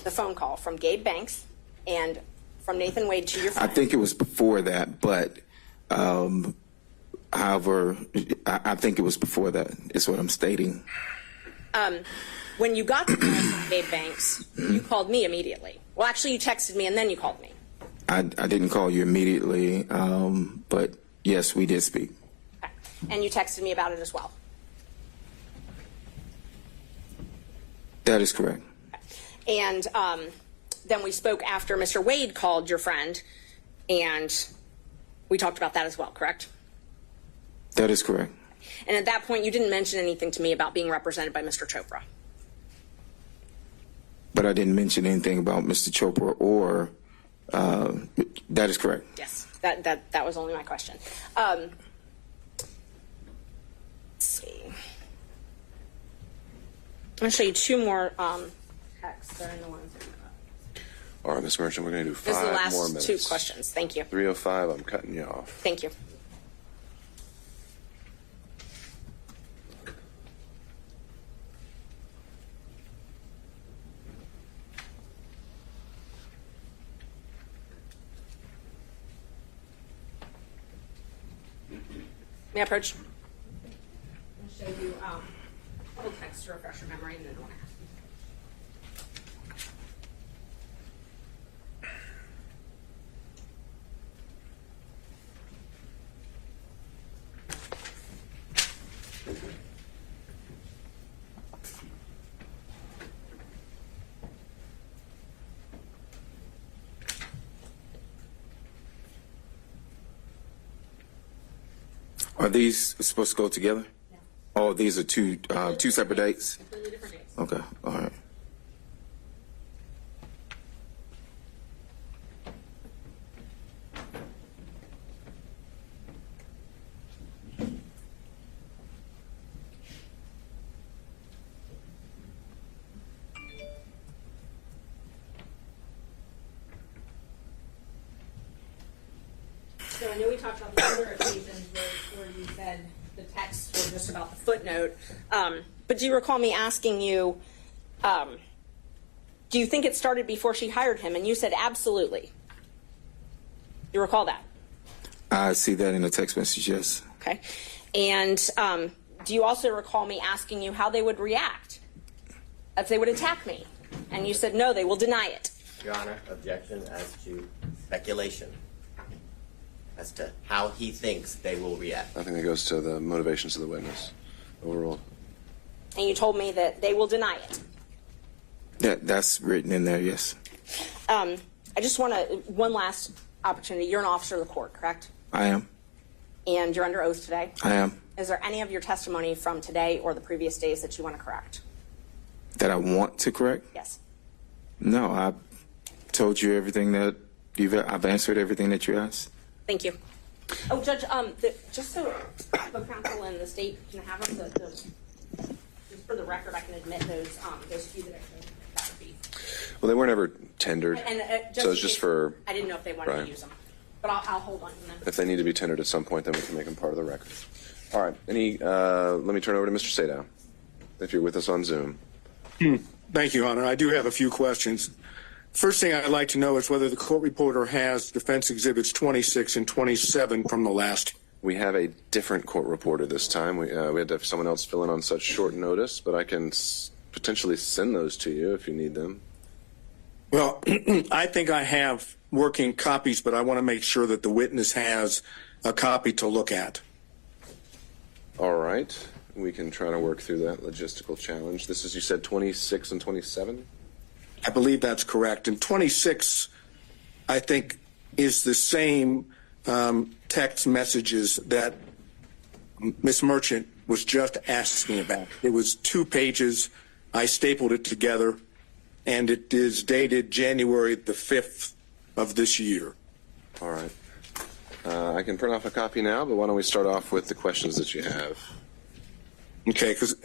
the phone call from Gabe Banks and from Nathan Wade to your I friend, think it was before that, but however, I think it was before that is what I'm stating. when you got the call from Gabe Banks, you called me immediately. Well, actually, you texted me and then you called me. I didn't call you immediately, but yes, we did speak. Okay. And you texted me about it as well. That is correct. And then we spoke after Mr. Wade called your friend, and we talked about that as well, correct? That is correct. And at that point, you didn't mention anything to me about being represented by Mr. Chopra. But I didn't mention anything about Mr. Chopra or, that is correct. Yes, that was only my question. Let's see. I'm going to show you two more texts. They're in the ones. All right, Ms. Merchant, we're going to do This is the 5 last more minutes. 2 questions. Thank you. 3:05, I'm cutting you off. Thank you. May I approach? I'm going to show you a little text to refresh your memory, and then I'll ask you. Are these supposed to go together? No. Oh, these are two separate dates? Completely different dates. Okay, all right. So I know we talked about the other occasions where you said the texts were just about the footnote, but do you recall me asking you, do you think it started before she hired him? And you said absolutely. You recall that? I see that in the text message, yes. Okay. And do you also recall me asking you how they would react if they would attack me? And you said no, they will deny it. Your Honor, objection as to speculation as to how he thinks they will react. I think that goes to the motivations of the witness overall. And you told me that they will deny it. That's written in there, yes. I just want one last opportunity. You're an officer of the court, correct? I am. And you're under oath today? I am. Is there any of your testimony from today or the previous days that you want to correct? That I want to correct? Yes. No, I told you everything that I've answered everything that you asked. Thank you. Oh, Judge, just so the counsel and the state can have them, just for the record, I can admit those few that I showed. That would be. Well, they weren't ever tendered, And so it's just for, I didn't know if they wanted right. to use them, but I'll hold on to them. if they need to be tendered at some point, then we can make them part of the record. All right, let me turn over to Mr. Sadow, if you're with us on Zoom. Thank you, Honor. I do have a few questions. First thing I'd like to know is whether the court reporter has defense exhibits 26 and 27 from the last. We have a different court reporter this time. We had to have someone else fill in on such short notice, but I can potentially send those to you if you need them. Well, I think I have working copies, but I want to make sure that the witness has a copy to look at. All right, we can try to work through that logistical challenge. This is, you said 26 and 27? I believe that's correct. And 26, I think, is the same text messages that Ms. Merchant was just asking about. It was 2 pages. I stapled it together, and it is dated January the 5th of this year. All right. I can print off a copy now, but why don't we start off with the questions that you have? Okay, because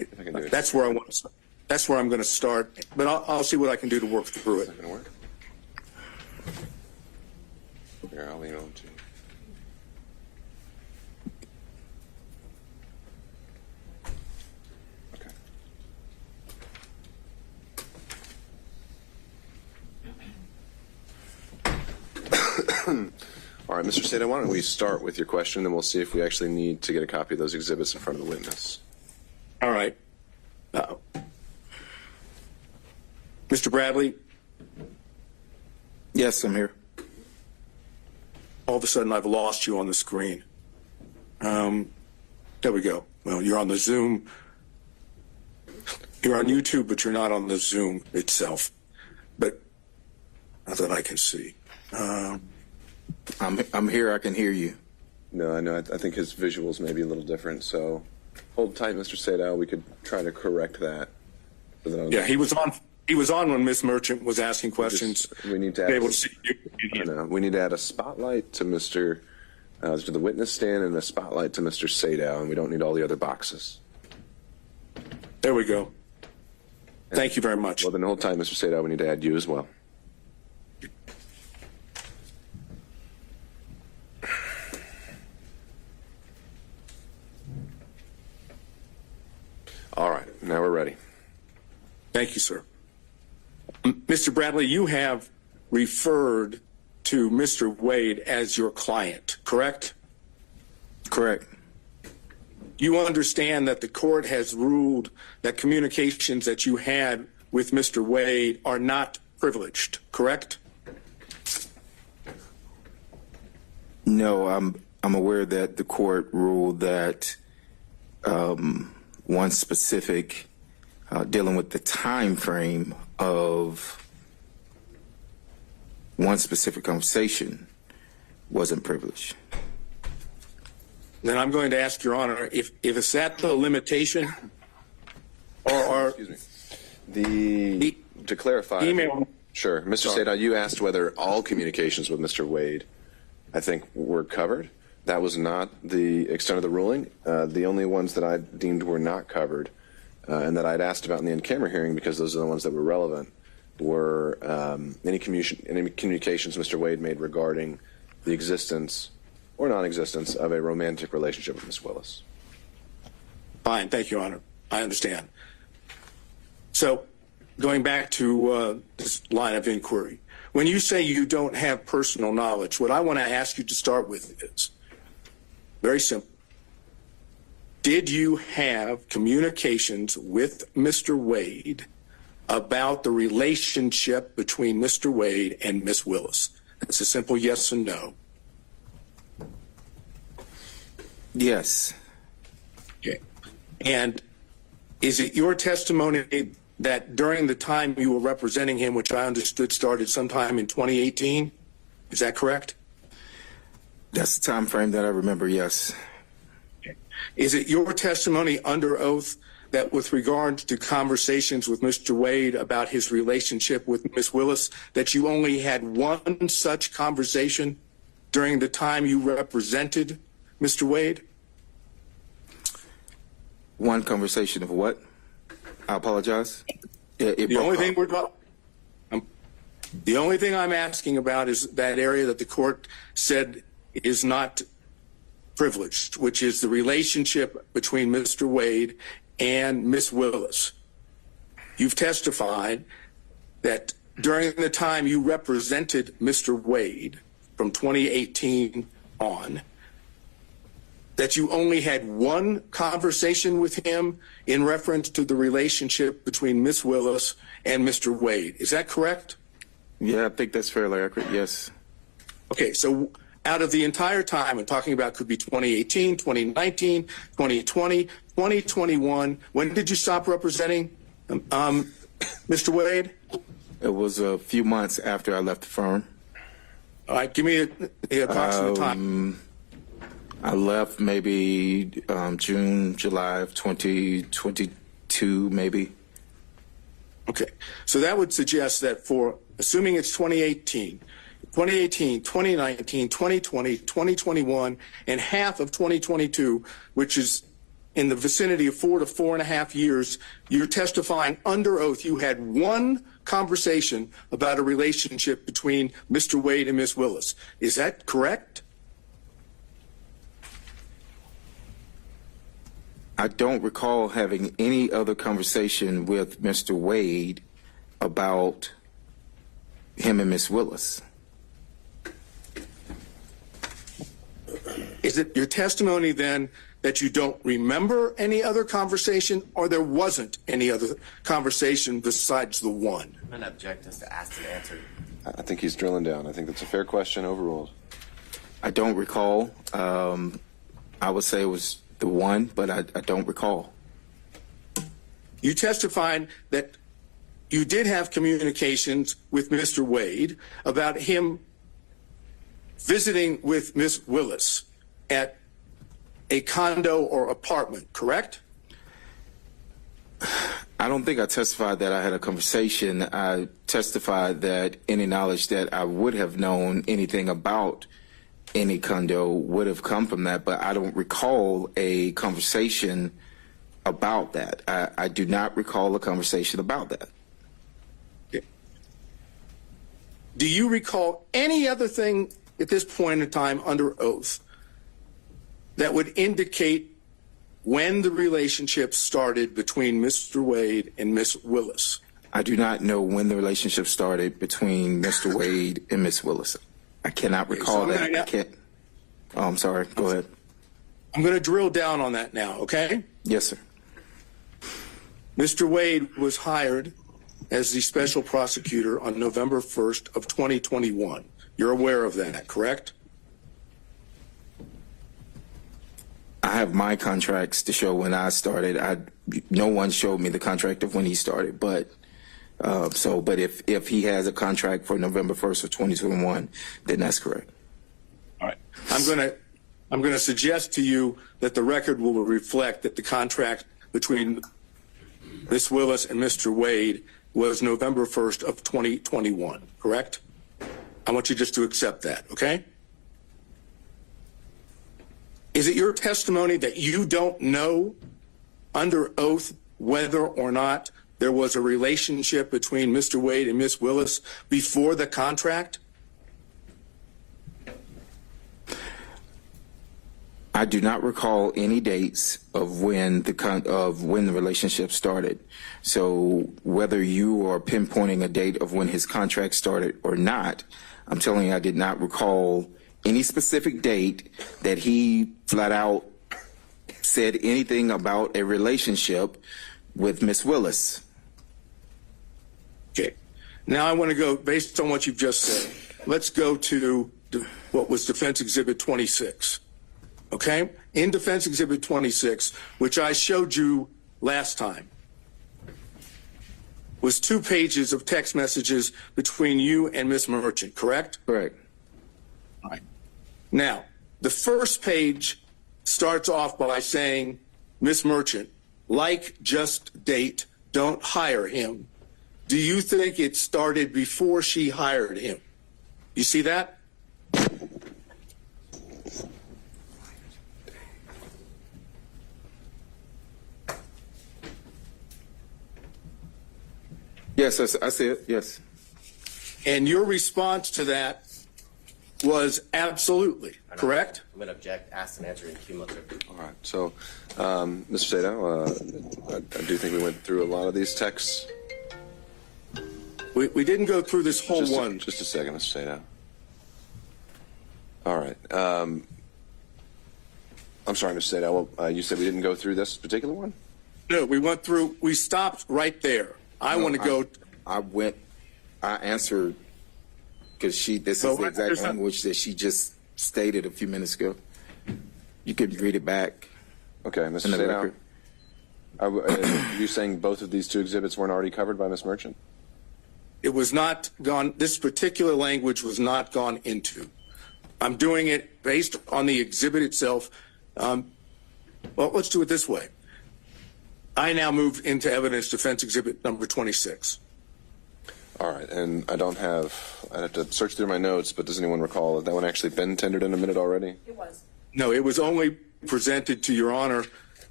that's where I want to start. That's where I'm going to start, but I'll see what I can do to work through it. Not gonna work. Here, I'll lean on to you. Okay. All right, Mr. Seda, why don't we start with your question, and we'll see if we actually need to get a copy of those exhibits in front of the witness. All right. Mr. Bradley, Yes, I'm here. all of a sudden I've lost you on the screen. There we go. Well, you're on the Zoom. You're on YouTube, but you're not on the Zoom itself. But not that I can see. I'm here. I can hear you. No, I know. I think his visuals may be a little different, so hold tight, Mr. Seda. We could try to correct that. So that Yeah, he was on. He was on when Miss Merchant was asking questions. we need to Be add, able to see you. I know. We need to add a spotlight to Mr. To the witness stand and a spotlight to Mr. Sadow, and we don't need all the other boxes. There we go. Thank you very much. Well, then hold tight, Mr. Sadow. We need to add you as well. All right, now we're ready. Thank you, sir. Mr. Bradley, you have referred to Mr. Wade as your client, correct? Correct. You understand that the court has ruled that communications that you had with Mr. Wade are not privileged, correct? No, I'm aware that the court ruled that one specific dealing with the time frame of one specific conversation wasn't privileged. Then I'm going to ask Your Honor, if it's that the limitation, or Excuse me. To clarify. email. Sure. Mr. Sadow, you asked whether all communications with Mr. Wade, I think, were covered. That was not the extent of the ruling. The only ones that I deemed were not covered and that I'd asked about in the in-camera hearing, because those are the ones that were relevant, were any communications Mr. Wade made regarding the existence or non-existence of a romantic relationship with Ms. Willis. Fine, thank you, Your Honor. I understand. So, going back to this line of inquiry, when you say you don't have personal knowledge, what I want to ask you to start with is very simple. Did you have communications with Mr. Wade about the relationship between Mr. Wade and Ms. Willis? It's a simple yes and no. Yes. Okay. And is it your testimony that during the time you were representing him, which I understood started sometime in 2018, is that correct? That's the time frame that I remember, yes. Okay. Is it your testimony under oath that with regard to conversations with Mr. Wade about his relationship with Ms. Willis, that you only had one such conversation during the time you represented Mr. Wade? One conversation of what? I apologize. The only thing I'm asking about is that area that the court said is not privileged, which is the relationship between Mr. Wade and Ms. Willis. You've testified that during the time you represented Mr. Wade from 2018 on, that you only had one conversation with him in reference to the relationship between Ms. Willis and Mr. Wade. Is that correct? Yeah, I think that's fairly accurate, yes. Okay, so out of the entire time, I'm talking about could be 2018, 2019, 2020, 2021, when did you stop representing Mr. Wade? It was a few months after I left the firm. All right, give me the approximate time. I left maybe June, July of 2022, maybe. Okay, so that would suggest that for, assuming it's 2018, 2019, 2020, 2021, and half of 2022, which is in the vicinity of 4 to 4.5 years, you're testifying under oath you had one conversation about a relationship between Mr. Wade and Ms. Willis. Is that correct? I don't recall having any other conversation with Mr. Wade about him and Ms. Willis. Is it your testimony then that you don't remember any other conversation, or there wasn't any other conversation besides the one? I'm going to object as to asked and answered. I think he's drilling down. I think that's a fair question, overruled. I don't recall. I would say it was the one, but I don't recall. You testified that you did have communications with Mr. Wade about him visiting with Ms. Willis at a condo or apartment, correct? I don't think I testified that I had a conversation. I testified that any knowledge that I would have known anything about any condo would have come from that, but I don't recall a conversation about that. I do not recall a conversation about that. Okay. Do you recall any other thing at this point in time under oath that would indicate when the relationship started between Mr. Wade and Ms. Willis? I do not know when the relationship started between Mr. Wade and Ms. Willis. I cannot recall that. I can't. Oh, I'm sorry. Go ahead. I'm going to drill down on that now, okay? Yes, sir. Mr. Wade was hired as the special prosecutor on November 1st of 2021. You're aware of that, correct? I have my contracts to show when I started. No one showed me the contract of when he started, but if he has a contract for November 1st of 2021, then that's correct. All right. I'm going to suggest to you that the record will reflect that the contract between Ms. Willis and Mr. Wade was November 1st of 2021, correct? I want you just to accept that, okay? Is it your testimony that you don't know under oath whether or not there was a relationship between Mr. Wade and Ms. Willis before the contract? I do not recall any dates of when the relationship started. So whether you are pinpointing a date of when his contract started or not, I'm telling you I did not recall any specific date that he flat out said anything about a relationship with Miss Willis. Okay. Now I want to go, based on what you've just said, let's go to what was Defense Exhibit 26. Okay? In Defense Exhibit 26, which I showed you last time, was 2 pages of text messages between you and Miss Merchant, correct? Correct. All right. Now, the first page starts off by saying, Miss Merchant, like just date, don't hire him. Do you think it started before she hired him? You see that? Yes, I see it. Yes. And your response to that was absolutely, correct? I'm going to object, asked and answered in cumulative. All right. So, Mr. Sato, I do think we went through a lot of these texts. We didn't go through this whole one. Just a second, Mr. Sato. All right. I'm sorry, Mr. Sato. You said we didn't go through this particular one? No, we stopped right there. I want to go. I answered because this is the exact language that she just stated a few minutes ago. You could read it back. Okay, Mr. Sato. Are you saying both of these 2 exhibits weren't already covered by Ms. Merchant? It was not gone. This particular language was not gone into. I'm doing it based on the exhibit itself. Well, let's do it this way. I now move into evidence defense exhibit number 26. All right, and I'd have to search through my notes, but does anyone recall that one actually been tendered in a minute already? It was. No, it was only presented to Your Honor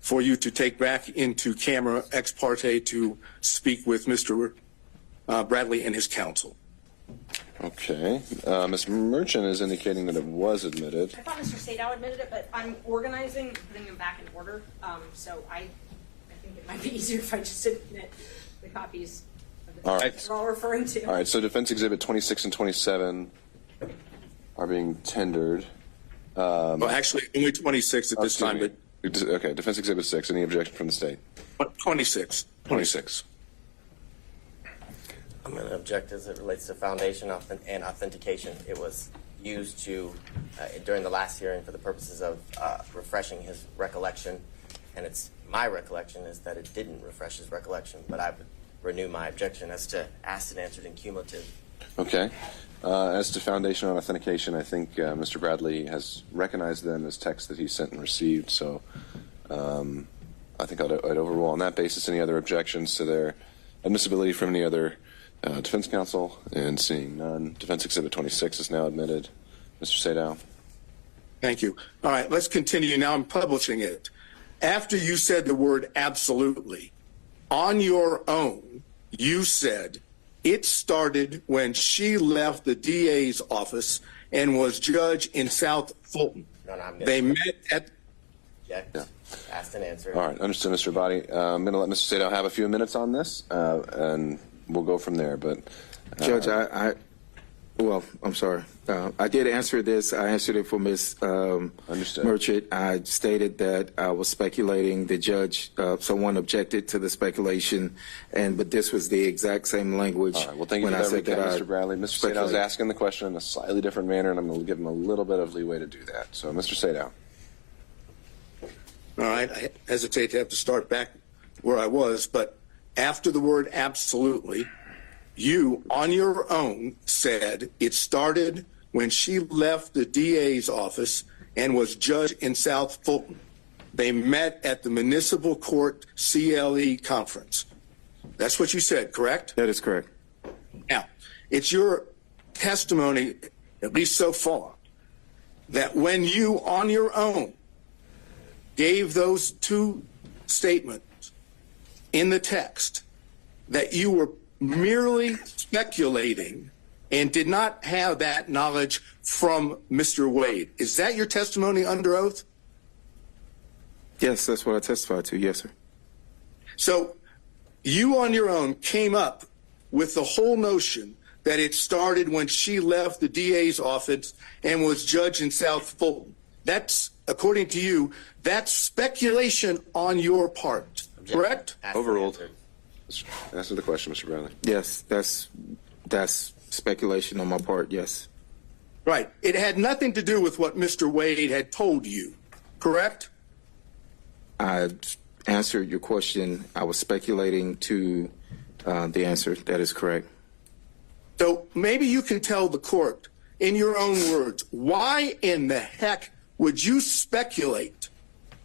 for you to take back into camera ex parte to speak with Mr. Bradley and his counsel. Okay. Ms. Merchant is indicating that it was admitted. I thought Mr. Sadow admitted it, but I'm organizing, putting them back in order. So I think it might be easier if I just admit the copies of the All right. that we're all referring to. All right, so Defense Exhibit 26 and 27 are being tendered. Well, actually, only 26 at this time, but Okay, Defense Exhibit 6, any objection from the state? 26. 26. I'm going to object as it relates to foundation and authentication. It was used to, during the last hearing for the purposes of refreshing his recollection, and it's my recollection is that it didn't refresh his recollection, but I would renew my objection as to asked and answered in cumulative. Okay. As to foundation and authentication, I think Mr. Bradley has recognized them as texts that he sent and received, so I think I'd overrule on that basis any other objections to their admissibility from any other defense counsel, and seeing none, Defense Exhibit 26 is now admitted. Mr. Sadow. Thank you. All right, let's continue. Now I'm publishing it. After you said the word absolutely, on your own, you said, it started when she left the DA's office and was judge in South Fulton. No, I'm They met at... Object. Asked and answered. All right, understood, Mr. Body. I'm going to let Mr. Sadow have a few minutes on this, and we'll go from there. But Judge, I'm sorry. I did answer this. I answered it for Ms. Understood. Merchant. I stated that I was speculating. The judge, someone objected to the speculation, but this was the exact same language. All right, well, thank you when for I that said recap, that Mr. Bradley. Mr. Sadow is asking the question in a slightly different manner, and I'm going to give him a little bit of leeway to do that. So, Mr. Sadow. All right, I hesitate to have to start back where I was, but after the word absolutely, you, on your own, said it started when she left the DA's office and was judge in South Fulton. They met at the municipal court CLE conference. That's what you said, correct? That is correct. Now, it's your testimony, at least so far, that when you, on your own, gave those two statements in the text, that you were merely speculating and did not have that knowledge from Mr. Wade. Is that your testimony under oath? Yes, that's what I testified to. Yes, sir. So you on your own came up with the whole notion that it started when she left the DA's office and was judge in South Fulton. That's, according to you, that's speculation on your part, correct? Overruled. Answer the question, Mr. Bradley. Yes, that's speculation on my part. Yes. Right. It had nothing to do with what Mr. Wade had told you, correct? I answered your question. I was speculating to the answer. That is correct. So maybe you can tell the court, in your own words, why in the heck would you speculate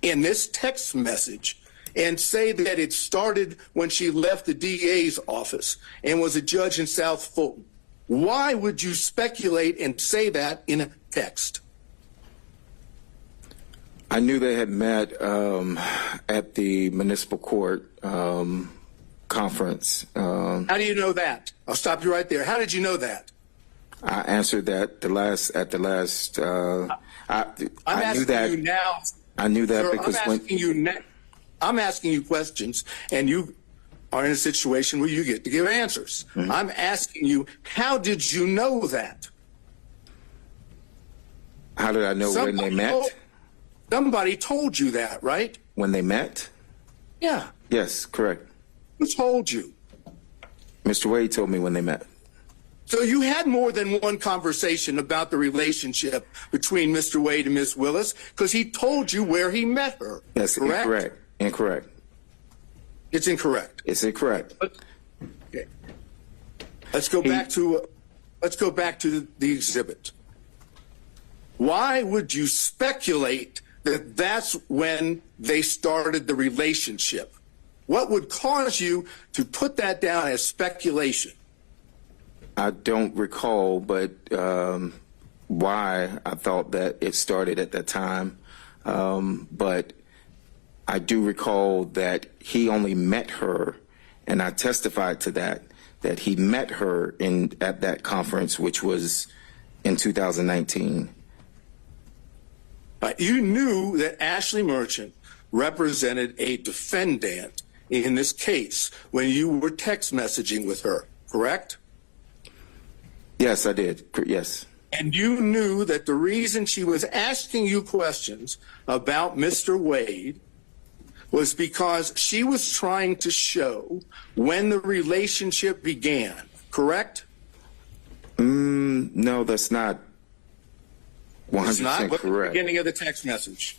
in this text message and say that it started when she left the DA's office and was a judge in South Fulton? Why would you speculate and say that in a text? I knew they had met at the municipal court conference. How do you know that? I'll stop you right there. How did you know that? I answered that at the last. I knew that. You now. I knew that Sir, because I'm asking you questions, and you are in a situation where you get to give answers. Mm-hmm. I'm asking you, how did you know that? How did I know when they met? Somebody told you that, right? When they met? Yeah. Yes, correct. Who told you? Mr. Wade told me when they met. So you had more than one conversation about the relationship between Mr. Wade and Ms. Willis because he told you where he met her. Yes, correct? Incorrect. Incorrect. It's incorrect. It's incorrect. Okay. Let's go back to the exhibit. Why would you speculate that that's when they started the relationship? What would cause you to put that down as speculation? I don't recall, but why I thought that it started at that time. But I do recall that he only met her, and I testified to that he met her at that conference, which was in 2019. But you knew that Ashley Merchant represented a defendant in this case when you were text messaging with her, correct? Yes, I did. Yes. And you knew that the reason she was asking you questions about Mr. Wade was because she was trying to show when the relationship began, correct? No, that's not 100% It's not. Look at the correct. beginning of the text message.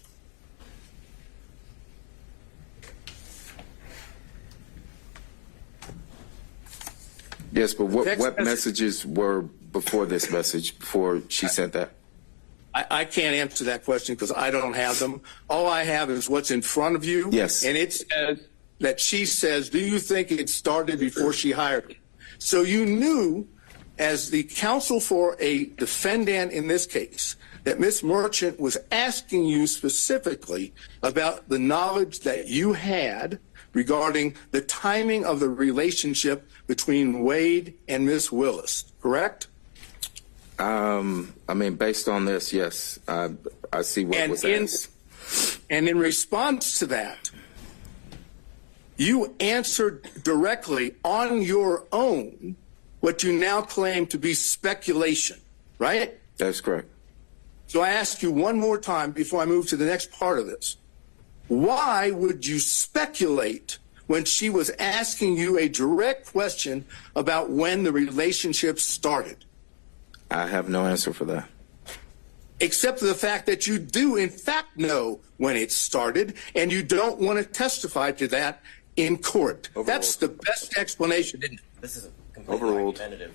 Yes, but what Text message. messages were before this message, before she sent that? I can't answer that question because I don't have them. All I have is what's in front of you. Yes. And it says that she says, do you think it started before she hired me? So you knew, as the counsel for a defendant in this case, that Ms. Merchant was asking you specifically about the knowledge that you had regarding the timing of the relationship between Wade and Ms. Willis, correct? I mean, based on this, yes, I see what was asked. And in response to that, you answered directly on your own what you now claim to be speculation, right? That's correct. So I ask you one more time before I move to the next part of this. Why would you speculate when she was asking you a direct question about when the relationship started? I have no answer for that. Except for the fact that you do, in fact, know when it started, and you don't want to testify to that in court. Overruled. That's the best explanation, isn't it? This is a completely Overruled. argumentative.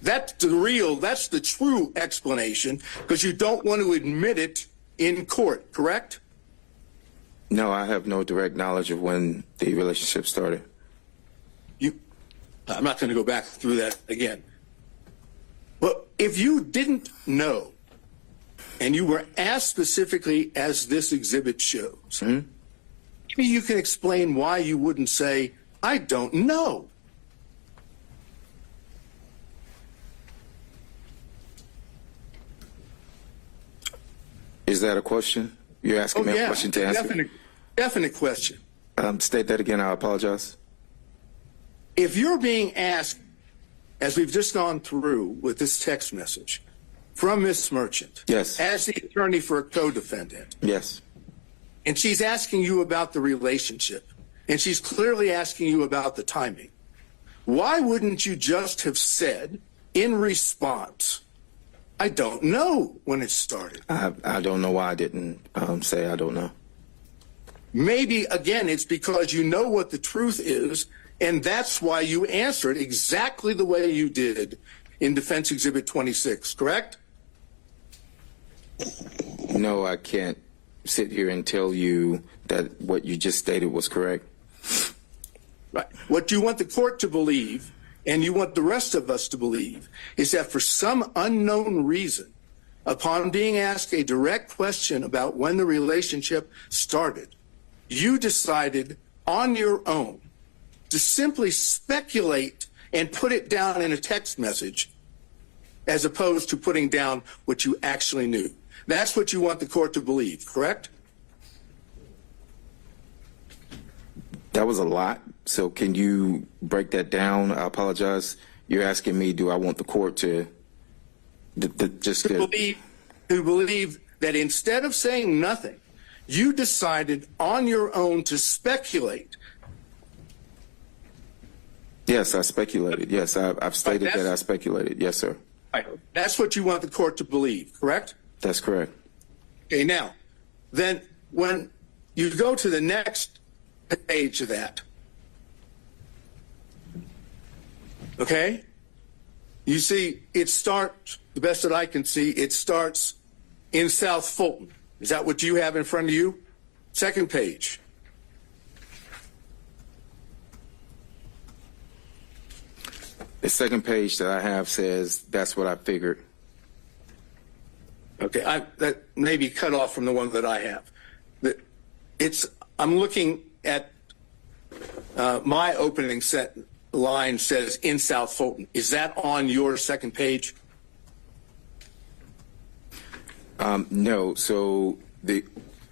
That's the true explanation, because you don't want to admit it in court, correct? No, I have no direct knowledge of when the relationship started. I'm not going to go back through that again. But if you didn't know, and you were asked specifically as this exhibit shows, maybe you can explain why you wouldn't say, I don't know. Is that a question? You're asking me a question to answer? Definite question. State that again. I apologize. If you're being asked, as we've just gone through with this text message from Ms. Merchant, Yes. as the attorney for a co-defendant, Yes. and she's asking you about the relationship, and she's clearly asking you about the timing, why wouldn't you just have said in response, I don't know when it started? I don't know why I didn't say I don't know. Maybe, again, it's because you know what the truth is, and that's why you answered exactly the way you did in Defense Exhibit 26, correct? No, I can't sit here and tell you that what you just stated was correct. Right. What you want the court to believe, and you want the rest of us to believe, is that for some unknown reason, upon being asked a direct question about when the relationship started, you decided on your own to simply speculate and put it down in a text message as opposed to putting down what you actually knew. That's what you want the court to believe, correct? That was a lot. So can you break that down? I apologize. You're asking me, do I want the court to just To believe that instead of saying nothing, you decided on your own to speculate. Yes, I speculated. Yes, I've stated that I speculated. Yes, sir. That's what you want the court to believe, correct? That's correct. Okay, now, then when you go to the next page of that, okay, you see it starts, the best that I can see, it starts in South Fulton. Is that what you have in front of you? Second page. The second page that I have says, that's what I figured. Okay, that may be cut off from the one that I have. I'm looking at my opening line says in South Fulton. Is that on your second page? No. So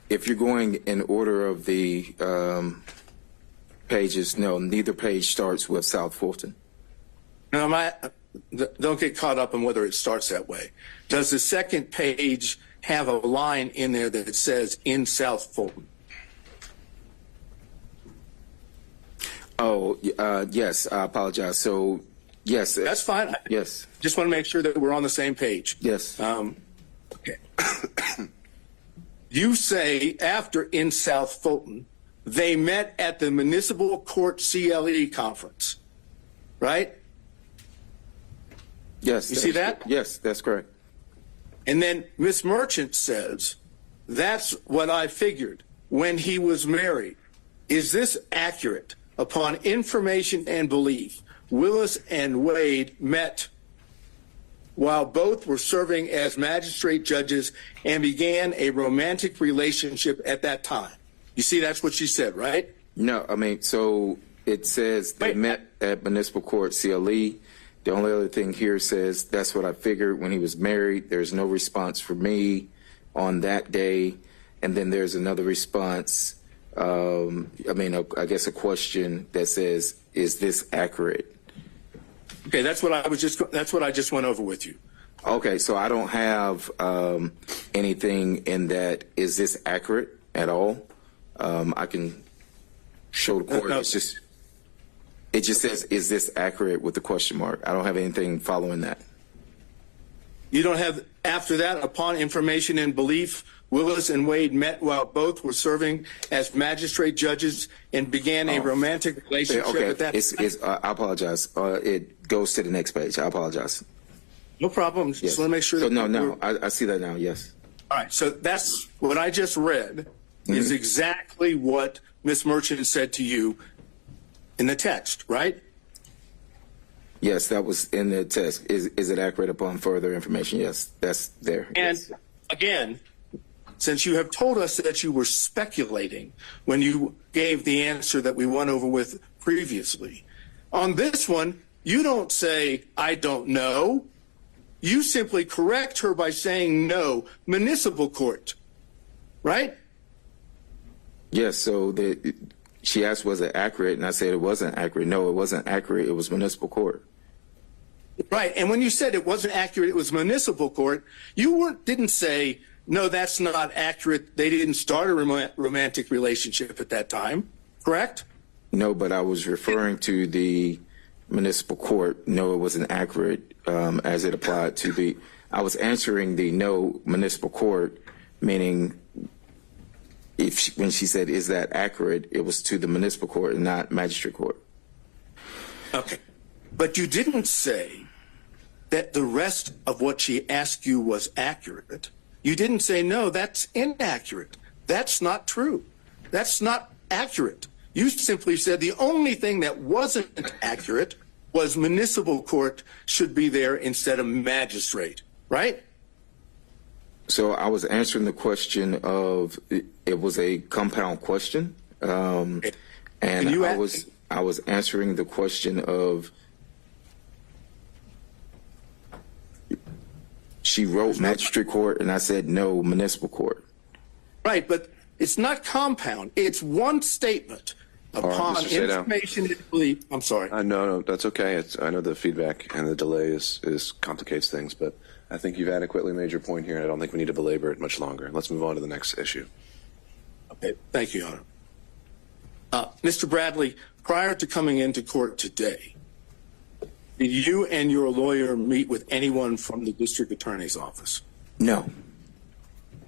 if you're going in order of the pages, no, neither page starts with South Fulton. No, don't get caught up in whether it starts that way. Does the second page have a line in there that says in South Fulton? Oh, yes, I apologize. So, yes. That's fine. Yes. Just want to make sure that we're on the same page. Yes. Okay. You say after in South Fulton, they met at the municipal court CLE conference, right? Yes. You see that? Yes, that's correct. And then Miss Merchant says, that's what I figured when he was married. Is this accurate? Upon information and belief, Willis and Wade met while both were serving as magistrate judges and began a romantic relationship at that time. You see, that's what she said, right? No, I mean, so it says they met at municipal court CLE. The only other thing here says that's what I figured when he was married. There's no response for me on that day. And then there's another response. I guess a question that says, is this accurate? Okay, that's what I just went over with you. Okay, so I don't have anything in that. Is this accurate at all? I can show the court. No. It just says, is this accurate with the question mark? I don't have anything following that. You don't have, after that, upon information and belief, Willis and Wade met while both were serving as magistrate judges and began a romantic relationship at that time? I apologize. It goes to the next page. I apologize. No problem. Just want to make sure that I see that now, yes. All right, so that's what I just read is exactly what Ms. Merchant said to you in the text, right? Yes, that was in the text. Is it accurate upon further information? Yes, that's there. And yes. Again, since you have told us that you were speculating when you gave the answer that we went over with previously, on this one, you don't say, I don't know. You simply correct her by saying no, municipal court, right? Yes, so she asked, was it accurate? And I said it wasn't accurate. No, it wasn't accurate. It was municipal court. Right, and when you said it wasn't accurate, it was municipal court, you didn't say, no, that's not accurate. They didn't start a romantic relationship at that time, correct? No, but I was referring to the municipal court. No, it wasn't accurate as it applied to I was answering the no municipal court, meaning when she said, is that accurate, it was to the municipal court and not magistrate court. Okay, but you didn't say that the rest of what she asked you was accurate. You didn't say, no, that's inaccurate. That's not true. That's not accurate. You simply said the only thing that wasn't accurate was municipal court should be there instead of magistrate, right? So I was answering the question of, it was a compound question. And I was answering the question of, she wrote magistrate court, and I said no, municipal court. Right, but it's not compound. It's one statement upon information and belief. I'm sorry. No, that's okay. I know the feedback and the delay complicates things, but I think you've adequately made your point here, and I don't think we need to belabor it much longer. Let's move on to the next issue. Okay, thank you, Your Honor. Mr. Bradley, prior to coming into court today, did you and your lawyer meet with anyone from the district attorney's office? No.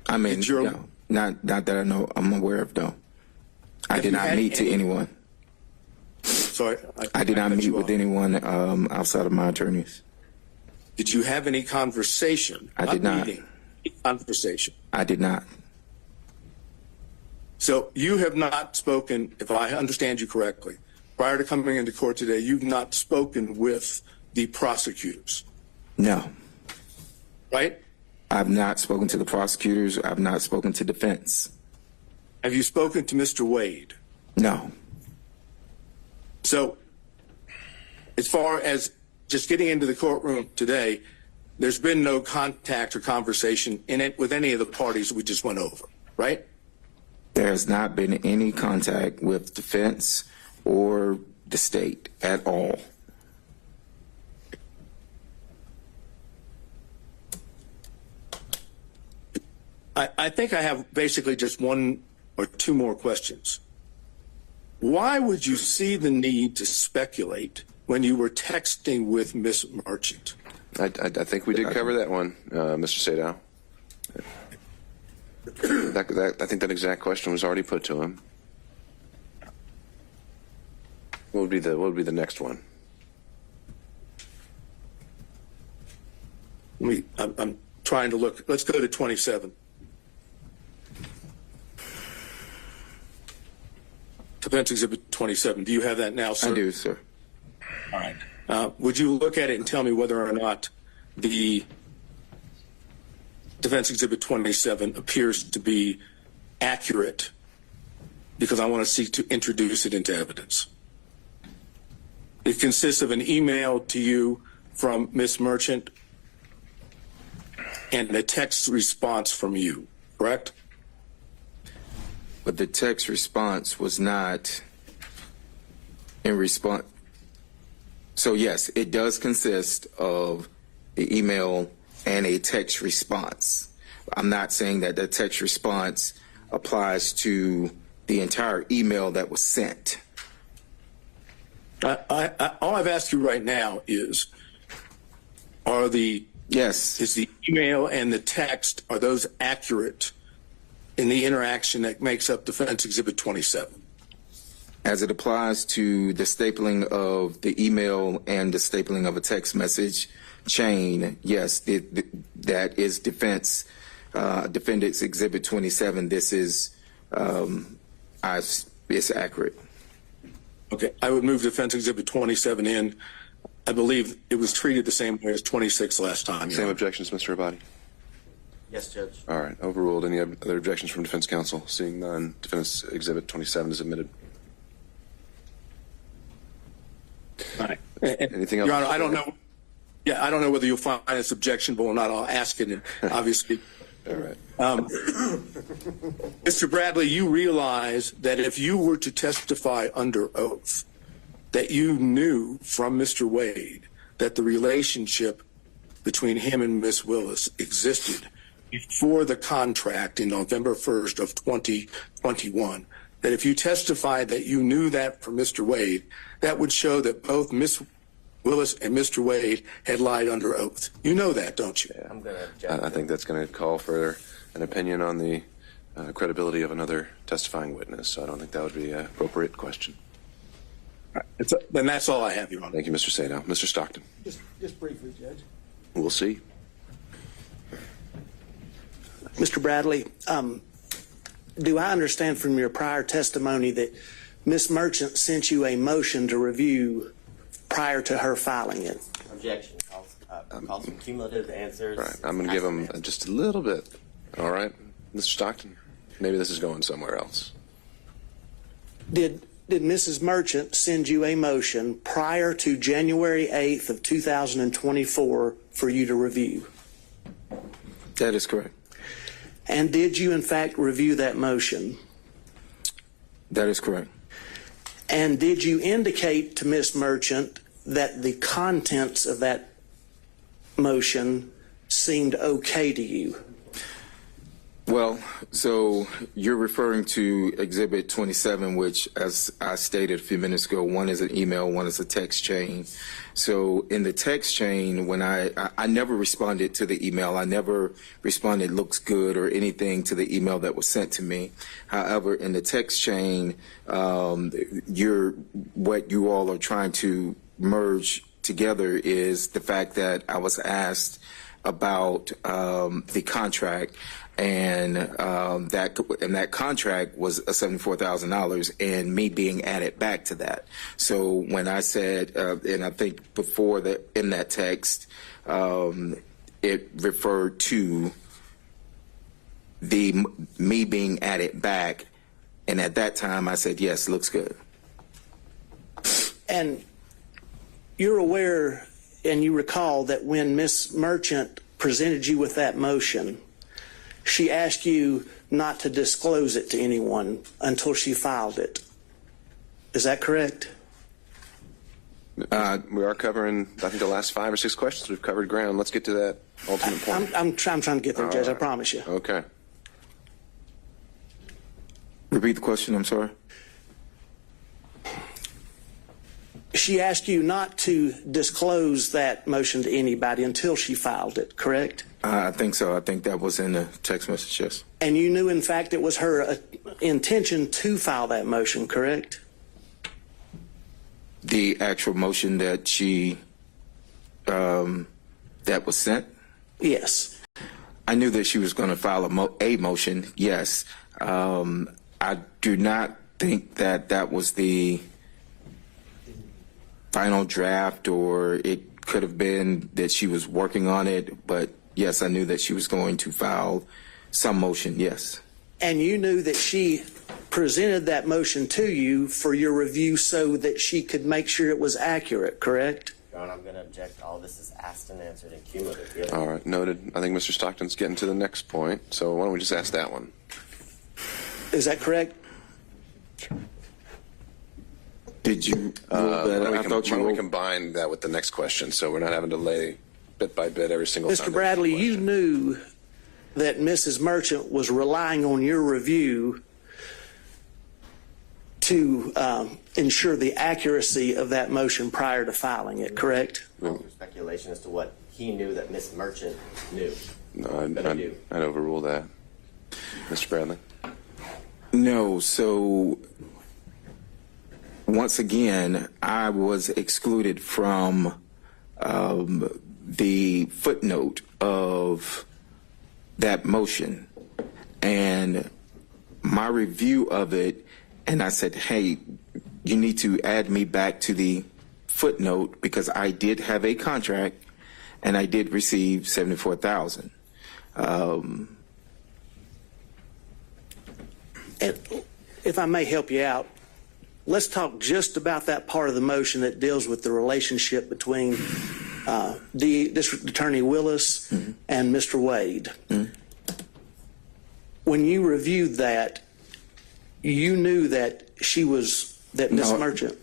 I mean, no. Not that I know. I'm aware of, no. I did not meet to anyone. Sorry. I did not meet with anyone outside of my attorneys. Did you have any conversation? I did not. Meeting, conversation. I did not. So you have not spoken, if I understand you correctly, prior to coming into court today, you've not spoken with the prosecutors? No. Right? I've not spoken to the prosecutors. I've not spoken to defense. Have you spoken to Mr. Wade? No. So, as far as just getting into the courtroom today, there's been no contact or conversation in it with any of the parties we just went over, right? There has not been any contact with defense or the state at all. I think I have basically just one or two more questions. Why would you see the need to speculate when you were texting with Miss Merchant? I think we did cover that one, Mr. Sadow. I think that exact question was already put to him. What would be the next one? I'm trying to look. Let's go to 27. Defense Exhibit 27. Do you have that now, sir? I do, sir. All right. Would you look at it and tell me whether or not the Defense Exhibit 27 appears to be accurate? Because I want to seek to introduce it into evidence. It consists of an email to you from Miss Merchant and a text response from you, correct? But the text response was not in response. So yes, it does consist of the email and a text response. I'm not saying that the text response applies to the entire email that was sent. All I've asked you right now is, Yes. is the email and the text, are those accurate in the interaction that makes up Defense Exhibit 27? As it applies to the stapling of the email and the stapling of a text message chain, yes, that is Defendant's Exhibit 27. This is, it's accurate. Okay, I would move Defense Exhibit 27 in. I believe it was treated the same way as 26 last time. Same objections, Mr. Abadi? Yes, Judge. All right. Overruled. Any other objections from defense counsel? Seeing none, Defense Exhibit 27 is admitted. All right. Anything else? Your Honor, I don't know. Yeah, I don't know whether you'll find this objectionable or not. I'll ask it, obviously. All right. Mr. Bradley, you realize that if you were to testify under oath, that you knew from Mr. Wade that the relationship between him and Miss Willis existed before the contract in November 1st of 2021, that if you testified that you knew that from Mr. Wade, that would show that both Miss Willis and Mr. Wade had lied under oath. You know that, don't you? I'm going to object. I think that's going to call for an opinion on the credibility of another testifying witness, so I don't think that would be an appropriate question. All right. Then that's all I have, Your Honor. Thank you, Mr. Sadow. Mr. Stockton. Just briefly, Judge. We'll see. Mr. Bradley, do I understand from your prior testimony that Ms. Merchant sent you a motion to review prior to her filing it? Objection. Call some cumulative answers. All right. I'm going to give him just a little bit. All right. Mr. Stockton, maybe this is going somewhere else. Did Mrs. Merchant send you a motion prior to January 8th of 2024 for you to review? That is correct. And did you, in fact, review that motion? That is correct. And did you indicate to Ms. Merchant that the contents of that motion seemed okay to you? Well, so you're referring to Exhibit 27, which, as I stated a few minutes ago, one is an email, one is a text chain. So in the text chain, when I never responded to the email, I never responded looks good or anything to the email that was sent to me. However, in the text chain, what you all are trying to merge together is the fact that I was asked about the contract. And that contract was $74,000, and me being added back to that. So when I said, and I think before that in that text, it referred to me being added back, and at that time I said yes, looks good. And you're aware and you recall that when Ms. Merchant presented you with that motion, she asked you not to disclose it to anyone until she filed it. Is that correct? We are covering, I think, the last 5 or 6 questions. We've covered ground. Let's get to that ultimate point. I'm trying to get there, Judge. I right. promise you. Okay. Repeat the question, I'm sorry. She asked you not to disclose that motion to anybody until she filed it, correct? I think so. I think that was in the text message, yes. And you knew, in fact, it was her intention to file that motion, correct? The actual motion that she, that was sent? Yes. I knew that she was going to file a motion, yes. I do not think that that was the final draft, or it could have been that she was working on it, but yes, I knew that she was going to file some motion, yes. And you knew that she presented that motion to you for your review so that she could make sure it was accurate, correct? Your Honor, I'm going to object. All this is asked and answered in cumulative. All right, noted. I think Mr. Stockton's getting to the next point, so why don't we just ask that one? Is that correct? Did you Why don't we were- combine that with the next question, so we're not having to lay bit by bit every single time? Mr. Bradley, you knew that Mrs. Merchant was relying on your review to ensure the accuracy of that motion prior to filing it, correct? Speculation as to what he knew that Ms. Merchant knew. No, I'd overrule that. Mr. Bradley? No, so once again, I was excluded from the footnote of that motion, and my review of it, and I said, hey, you need to add me back to the footnote because I did have a contract and I did receive $74,000. And if I may help you out, let's talk just about that part of the motion that deals with the relationship between District Attorney Willis and Mr. Wade. When you reviewed that, you knew that Ms. Merchant.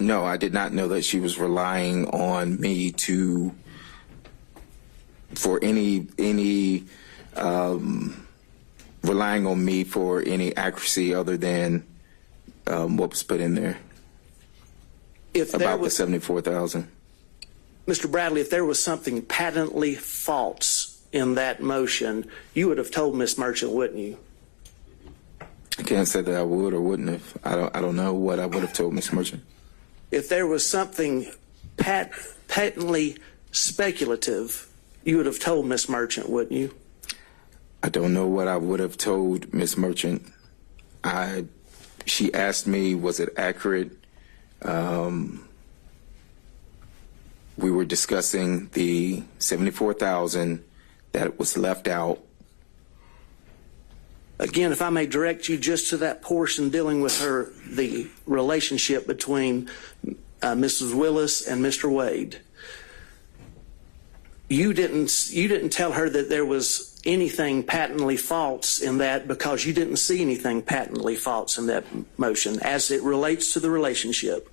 No, I did not know that she was relying on me relying on me for any accuracy other than what was put in there about the $74,000. Mr. Bradley, if there was something patently false in that motion, you would have told Ms. Merchant, wouldn't you? I can't say that I would or wouldn't have. I don't know what I would have told Ms. Merchant. If there was something patently speculative, you would have told Ms. Merchant, wouldn't you? I don't know what I would have told Ms. Merchant. She asked me, was it accurate? We were discussing the $74,000 that was left out. Again, if I may direct you just to that portion dealing with the relationship between Mrs. Willis and Mr. Wade. You didn't tell her that there was anything patently false in that because you didn't see anything patently false in that motion as it relates to the relationship.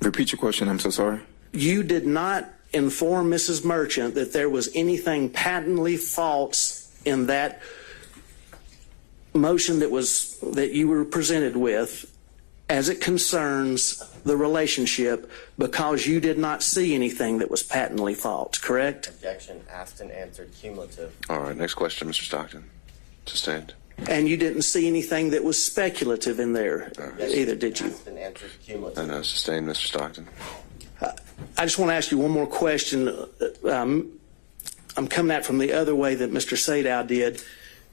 Repeat your question, I'm so sorry. You did not inform Mrs. Merchant that there was anything patently false in that motion that you were presented with as it concerns the relationship because you did not see anything that was patently false, correct? Objection asked and answered cumulative. All right, next question, Mr. Stockton. Sustained. And you didn't see anything that was speculative in there either, did you? Asked and answered cumulative. I know, sustained, Mr. Stockton. I just want to ask you one more question. I'm coming at from the other way that Mr. Sadow did.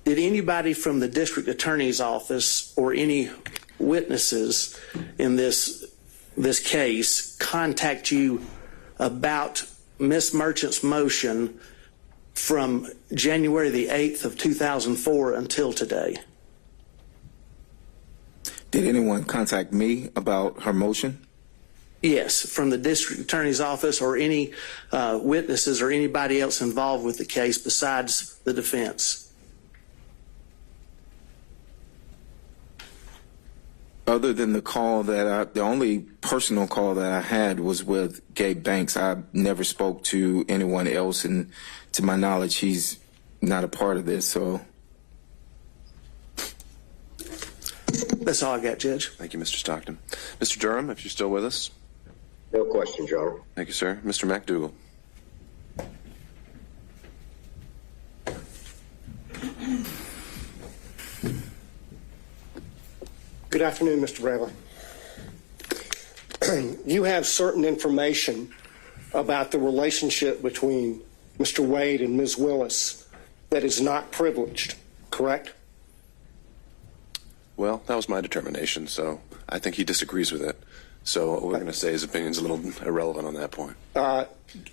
Did anybody from the district attorney's office or any witnesses in this case contact you about Ms. Merchant's motion from January the 8th of 2004 until today? Did anyone contact me about her motion? Yes, from the district attorney's office or any witnesses or anybody else involved with the case besides the defense. Other than the call that the only personal call that I had was with Gabe Banks. I never spoke to anyone else, and to my knowledge, he's not a part of this, so. That's all I got, Judge. Thank you, Mr. Stockton. Mr. Durham, if you're still with us. No question, John. Thank you, sir. Mr. McDougall. Good afternoon, Mr. Bradley. You have certain information about the relationship between Mr. Wade and Ms. Willis that is not privileged, correct? Well, that was my determination, so I think he disagrees with it. So what we're going to say his opinion's a little irrelevant on that point.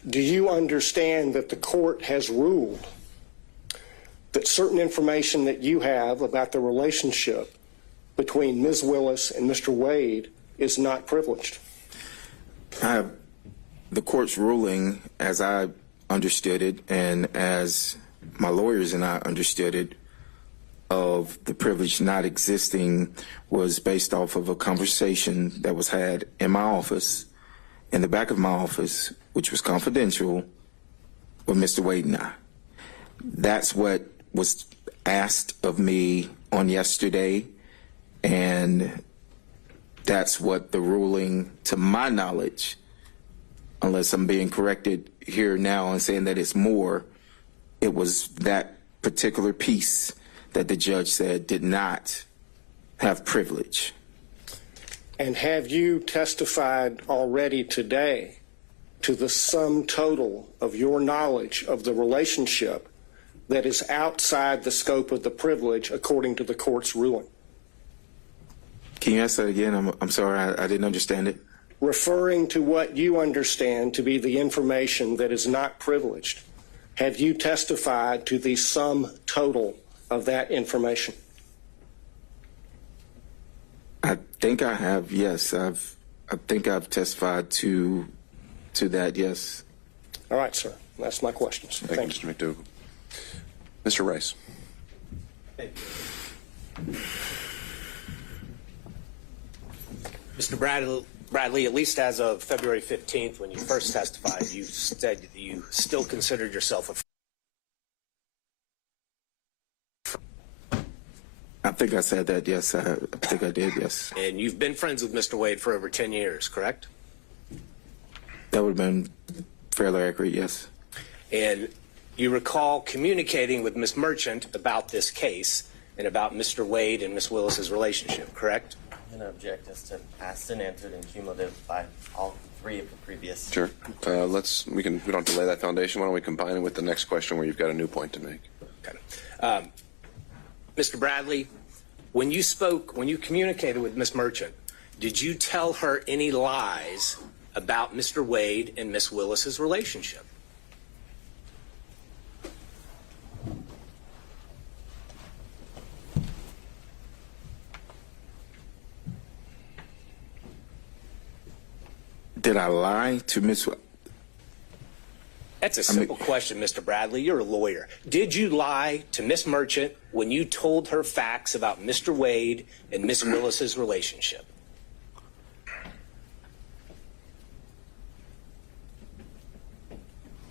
Do you understand that the court has ruled that certain information that you have about the relationship between Ms. Willis and Mr. Wade is not privileged? The court's ruling, as I understood it, and as my lawyers and I understood it, of the privilege not existing was based off of a conversation that was had in my office, in the back of my office, which was confidential, with Mr. Wade and I. That's what was asked of me on yesterday, and that's what the ruling, to my knowledge, unless I'm being corrected here now and saying that it's more, it was that particular piece that the judge said did not have privilege. And have you testified already today to the sum total of your knowledge of the relationship that is outside the scope of the privilege according to the court's ruling? Can you ask that again? I'm sorry, I didn't understand it. Referring to what you understand to be the information that is not privileged, have you testified to the sum total of that information? I think I have, yes. I think I've testified to that, yes. All right, sir. That's my questions. Thank you, Mr. McDougall. Mr. Rice. Mr. Bradley, at least as of February 15th, when you first testified, you said that you still considered yourself a I think I said that, yes. I think I did, yes. and you've been friends with Mr. Wade for over 10 years, correct? That would have been fairly accurate, yes. And you recall communicating with Ms. Merchant about this case and about Mr. Wade and Ms. Willis's relationship, correct? I'm going to object as to past and answered and cumulative by all three of the previous. Sure. We don't delay that foundation. Why don't we combine it with the next question where you've got a new point to make? Okay. Mr. Bradley, when you communicated with Ms. Merchant, did you tell her any lies about Mr. Wade and Ms. Willis's relationship? Did I lie to Ms. That's a simple question, Mr. Bradley. You're a lawyer. Did you lie to Ms. Merchant when you told her facts about Mr. Wade and Ms. Willis's relationship?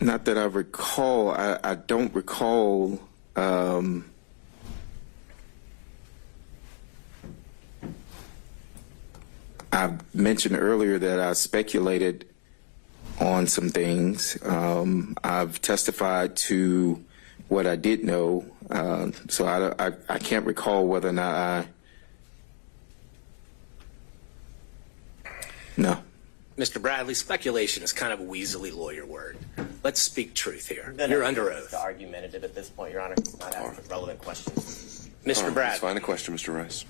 Not that I recall. I don't recall. I mentioned earlier that I speculated on some things. I've testified to what I did know, so I can't recall whether or not No. Mr. Bradley, speculation is kind of a weaselly lawyer word. Let's speak truth here. Then You're under oath. The argumentative at this point, Your Honor. It's not asking relevant questions. Mr. Bradley. Let's find a question, Mr. Rice.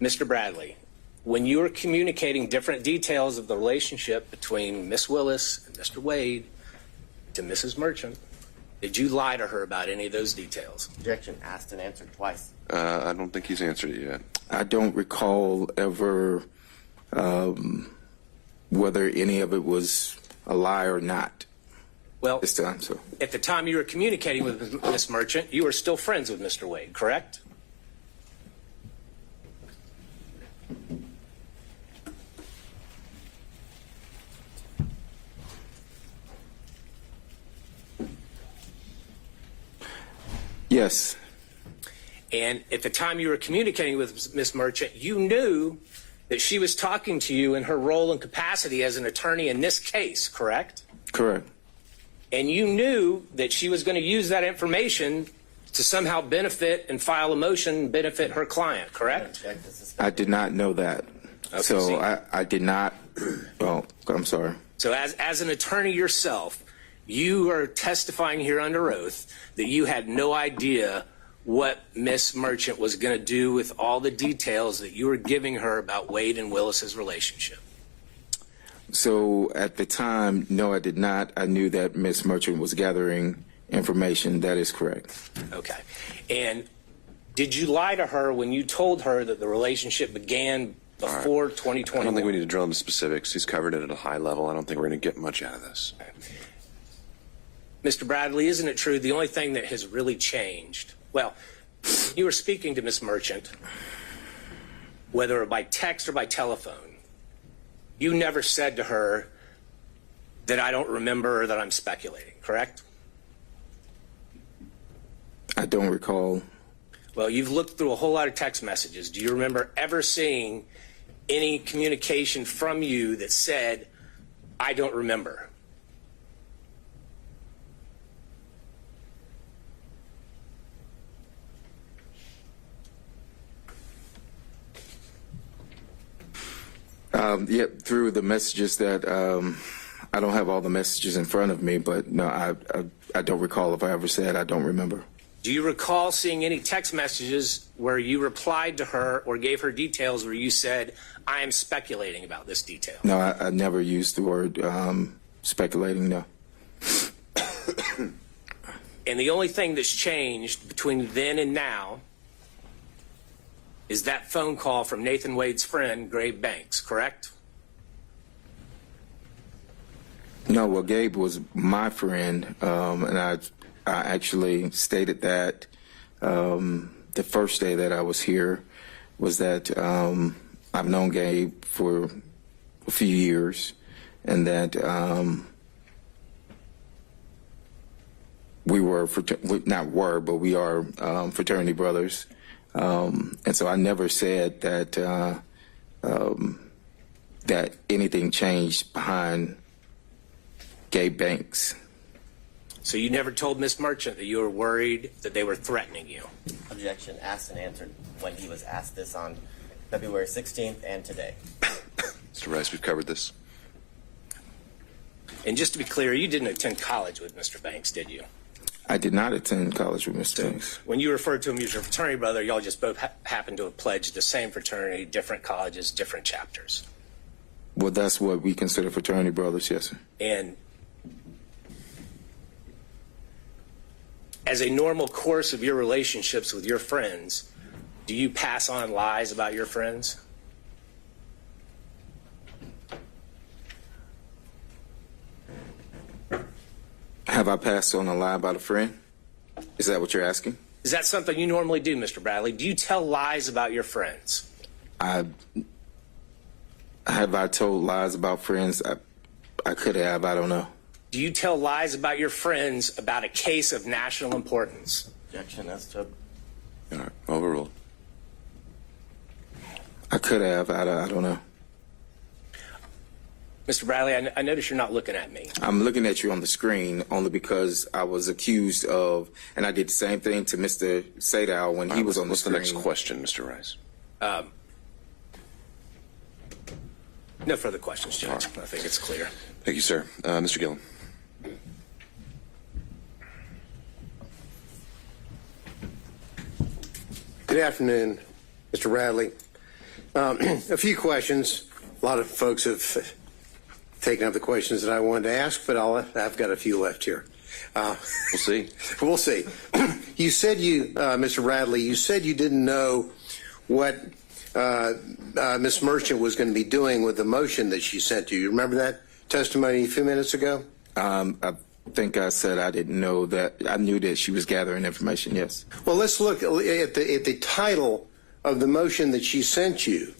Mr. Bradley, when you were communicating different details of the relationship between Miss Willis and Mr. Wade to Mrs. Merchant, did you lie to her about any of those details? Objection, asked and answered twice. I don't think he's answered it yet. I don't recall ever whether any of it was a lie or not Well, this time. So at the time you were communicating with Miss Merchant, you were still friends with Mr. Wade, correct? yes, And at the time you were communicating with Miss Merchant, you knew that she was talking to you in her role and capacity as an attorney in this case, correct? correct. And you knew that she was going to use that information to somehow benefit and file a motion benefit her client, correct? Object to suspend. I did not know that. Okay, So see. I did not. Oh, I'm sorry. So as an attorney yourself, you are testifying here under oath that you had no idea what Miss Merchant was going to do with all the details that you were giving her about Wade and Willis's relationship. So at the time, no, I did not. I knew that Miss Merchant was gathering information. That is correct. Okay. And did you lie to her when you told her that the relationship began before 2021? I don't think we need to drill into specifics. He's covered it at a high level. I don't think we're going to get much out of this. Mr. Bradley, isn't it true the only thing that has really changed? Well, you were speaking to Miss Merchant, whether by text or by telephone. You never said to her that I don't remember or that I'm speculating, correct? I don't recall. Well, you've looked through a whole lot of text messages. Do you remember ever seeing any communication from you that said, I don't remember? Yeah, through the messages that I don't have all the messages in front of me, but no, I don't recall if I ever said I don't remember. Do you recall seeing any text messages where you replied to her or gave her details where you said, I am speculating about this detail? No, I never used the word speculating, no. And the only thing that's changed between then and now is that phone call from Nathan Wade's friend, Gabe Banks, correct? No, well, Gabe was my friend, and I actually stated that the first day that I was here was that I've known Gabe for a few years, and that we were, but we are fraternity brothers. And so I never said that that anything changed behind Gabe Banks. So you never told Miss Merchant that you were worried that they were threatening you? Objection, asked and answered when he was asked this on February 16th and today. Mr. Rice, we've covered this. And just to be clear, you didn't attend college with Mr. Banks, did you? I did not attend college with Mr. Banks. When you referred to him as your fraternity brother, y'all just both happened to have pledged the same fraternity, different colleges, different chapters. Well, that's what we consider fraternity brothers, yes, sir. And as a normal course of your relationships with your friends, do you pass on lies about your friends? Have I passed on a lie about a friend? Is that what you're asking? Is that something you normally do, Mr. Bradley? Do you tell lies about your friends? Have I told lies about friends? I could have. I don't know. Do you tell lies about your friends about a case of national importance? Objection as to All right, overruled. I could have. I don't know. Mr. Bradley, I notice you're not looking at me. I'm looking at you on the screen only because I was accused of, and I did the same thing to Mr. Sadow when he was on the What's screen. the next question, Mr. Rice? No further questions, Judge. I think it's clear. Thank you, sir. Mr. Gillum. Good afternoon, Mr. Bradley. A few questions. A lot of folks have taken up the questions that I wanted to ask, but I've got a few left here. We'll see. We'll see. You said Mr. Bradley, you said you didn't know what Ms. Merchant was going to be doing with the motion that she sent you. You remember that testimony a few minutes ago? I think I said I didn't know that. I knew that she was gathering information, yes. Well, let's look at the title of the motion that she sent you.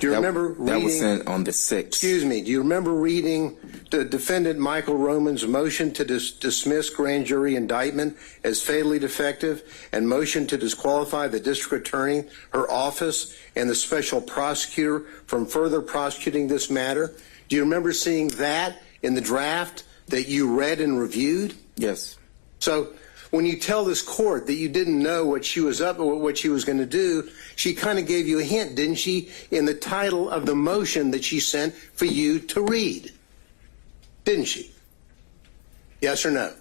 Do you remember reading? That was sent on the 6th. Excuse me. Do you remember reading the defendant Michael Roman's motion to dismiss grand jury indictment as fatally defective and motion to disqualify the district attorney, her office, and the special prosecutor from further prosecuting this matter? Do you remember seeing that in the draft that you read and reviewed? Yes. So when you tell this court that you didn't know what she was up or what she was going to do, she kind of gave you a hint, didn't she, in the title of the motion that she sent for you to read? Didn't she? Yes or no?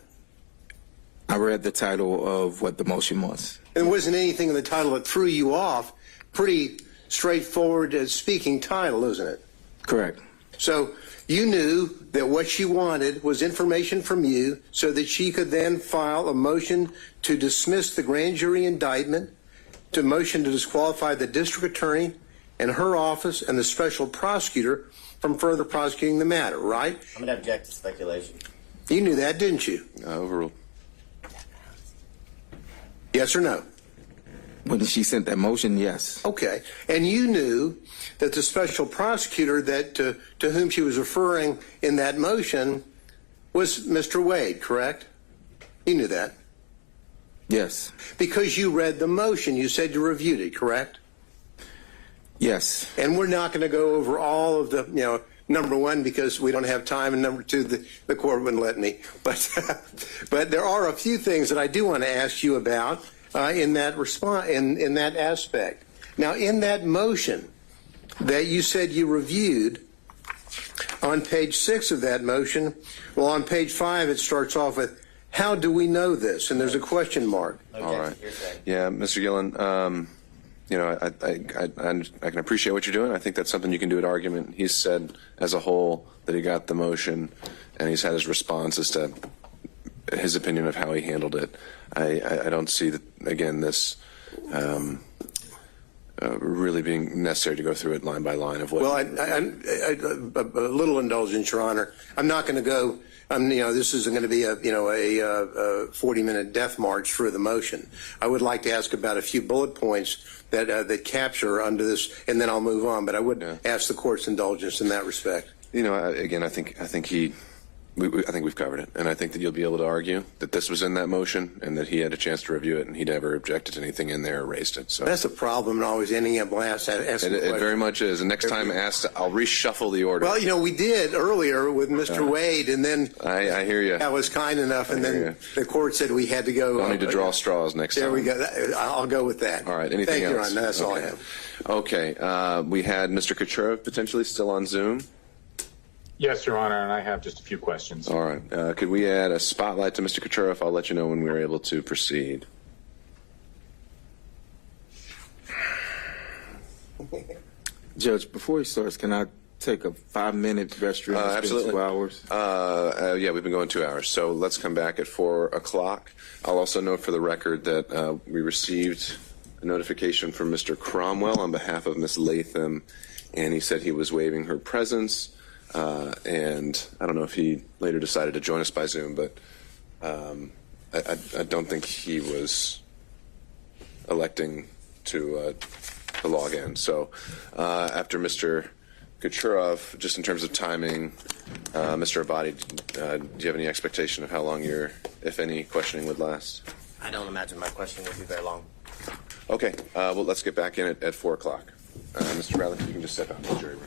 I read the title of what the motion was. And there wasn't anything in the title that threw you off. Pretty straightforward speaking title, isn't it? Correct. So you knew that what she wanted was information from you so that she could then file a motion to dismiss the grand jury indictment, to motion to disqualify the district attorney and her office and the special prosecutor from further prosecuting the matter, right? I'm going to object to speculation. You knew that, didn't you? Overruled. Yes or no? When she sent that motion, yes. Okay. And you knew that the special prosecutor that to whom she was referring in that motion was Mr. Wade, correct? You knew that. Yes. Because you read the motion, you said you reviewed it, correct? Yes. And we're not going to go over all of the, number one, because we don't have time, and number two, the court wouldn't let me. But there are a few things that I do want to ask you about in that response, in that aspect. Now, in that motion that you said you reviewed, on page 6 of that motion, well, on page 5, it starts off with, how do we know this? And there's a question mark. All right. Yeah, Mr. Gillen, I can appreciate what you're doing. I think that's something you can do at argument. He's said as a whole that he got the motion, and he's had his response as to his opinion of how he handled it. I don't see that, again, this really being necessary to go through it line by line of what. Well, a little indulgence, Your Honor. I'm not going to go. This isn't going to be a 40-minute death march through the motion. I would like to ask about a few bullet points that capture under this, and then I'll move on. But I would ask the court's indulgence in that respect. Again, I think we've covered it, and I think that you'll be able to argue that this was in that motion and that he had a chance to review it, and he never objected to anything in there or raised it. So that's a problem, and always ending up last asking it very much is. And next time asked, I'll reshuffle the order. Well, we did earlier with Mr. Wade, and then I hear you. I was kind enough, and then the court said we had to go. Don't need to draw straws next time. There we go. I'll go with that. All right. Anything else? Thank you, Your Honor. That's all I have. Okay. We had Mr. Kucherov potentially still on Zoom. Yes, Your Honor, and I have just a few questions. All right. Could we add a spotlight to Mr. Kucherov? I'll let you know when we're able to proceed. Judge, before he starts, can I take a 5-minute restroom? Absolutely. 2 hours? Yeah, we've been going 2 hours. So let's come back at 4 o'clock. I'll also note for the record that we received a notification from Mr. Cromwell on behalf of Ms. Latham, and he said he was waiving her presence. And I don't know if he later decided to join us by Zoom, but I don't think he was electing to log in. So after Mr. Kucherov, just in terms of timing, Mr. Abadi, do you have any expectation of how long your, if any, questioning would last? I don't imagine my questioning will be very long. Okay. Well, let's get back in at 4 o'clock. Mr. Bradley, you can just step out of the jury room.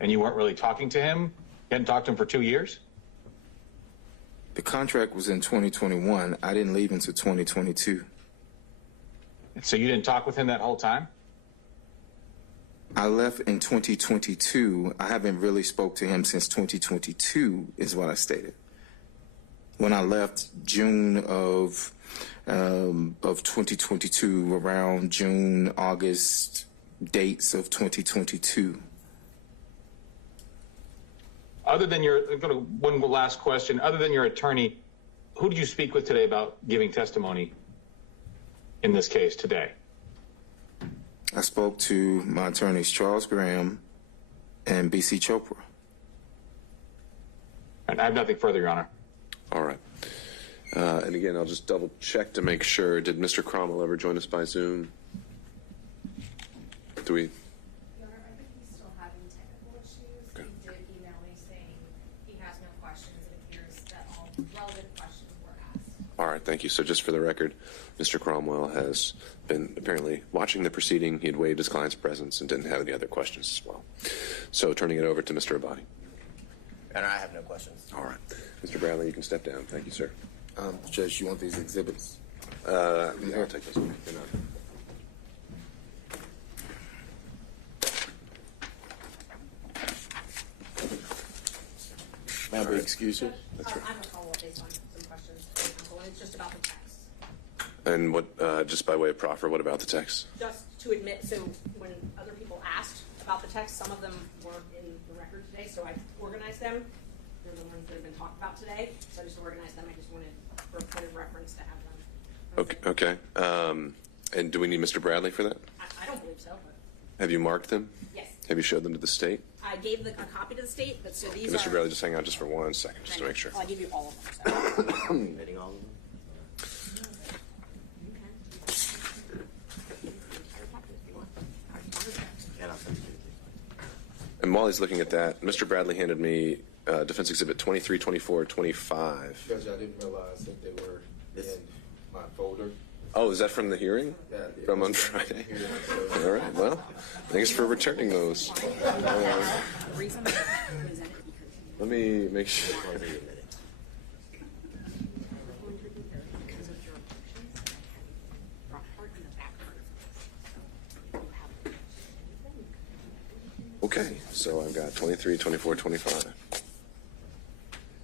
and you weren't really talking to him? You hadn't talked to him for 2 years? The contract was in 2021. I didn't leave until 2022. So you didn't talk with him that whole time? I left in 2022. I haven't really spoke to him since 2022 is what I stated. When I left June of 2022, around June, August dates of 2022. Other than one last question, other than your attorney, who did you speak with today about giving testimony in this case today? I spoke to my attorneys, Charles Graham and B.C. Chopra. And I have nothing further, Your Honor. All right. And again, I'll just double check to make sure. Did Mr. Cromwell ever join us by Zoom? Do we? Your Honor, I think he's still having technical issues. Okay. He did email me saying he has no questions. It appears that all relevant questions were asked. All right, thank you. So just for the record, Mr. Cromwell has been apparently watching the proceeding. He had waived his client's presence and didn't have any other questions as well. So turning it over to Mr. Abadi. And I have no questions. All right. Mr. Bradley, you can step down. Thank you, sir. Judge, you want these exhibits? I'll take those. They're not. May I be excused? I have a follow-up based on some questions. And it's just about the text. And what, just by way of proffer, what about the text? Just to admit, so when other people asked about the text, some of them weren't in the record today, so I organized them. They're the ones that have been talked about today, so I just organized them. I just wanted, for a point of reference, to have them. Okay. And do we need Mr. Bradley for that? I don't believe so, but Have you marked them? yes. Have you showed them to the state? I gave a copy to the state, but so these Can Mr. are... Bradley just hang out just for 1 second, just to make sure. I'll give you all of them. So. Admitting all of them? And I'll send it to you. And while he's looking at that, Mr. Bradley handed me Defense Exhibit 23, 24, 25. Judge, I didn't realize that they were in my folder. Oh, is that from the hearing? Yeah, From on Friday? All right, well, thanks for returning those. Let me make sure. Okay, so I've got 23, 24, 25.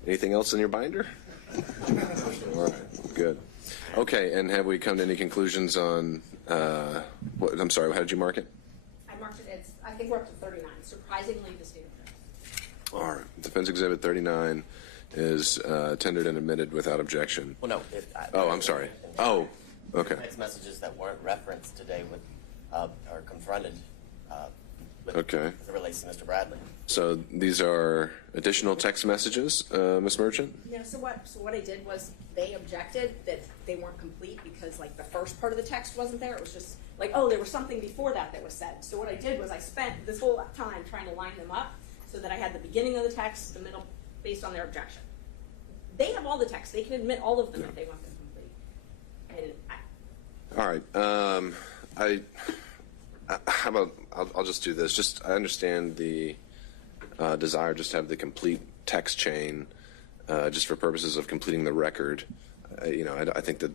Anything else in your binder? All right, good. Okay, and have we come to any conclusions on, what, I'm sorry, how did you mark it? I marked it as, I think we're up to 39, surprisingly the state of Texas. All right, Defense Exhibit 39 is tendered and admitted without objection. Well, no. Oh, I'm sorry. Oh, okay. Text messages that weren't referenced today with, are confronted with, Okay. as it relates to Mr. Bradley. So these are additional text messages, Ms. Merchant? Yeah, so what I did was they objected that they weren't complete because like the first part of the text wasn't there. It was just like, oh, there was something before that was said. So what I did was I spent this whole time trying to line them up so that I had the beginning of the text, the middle, based on their objection. They have all the text. They can admit all of them if they want them complete. And All right. How about I'll just do this. Just I understand the desire just to have the complete text chain, just for purposes of completing the record. I think that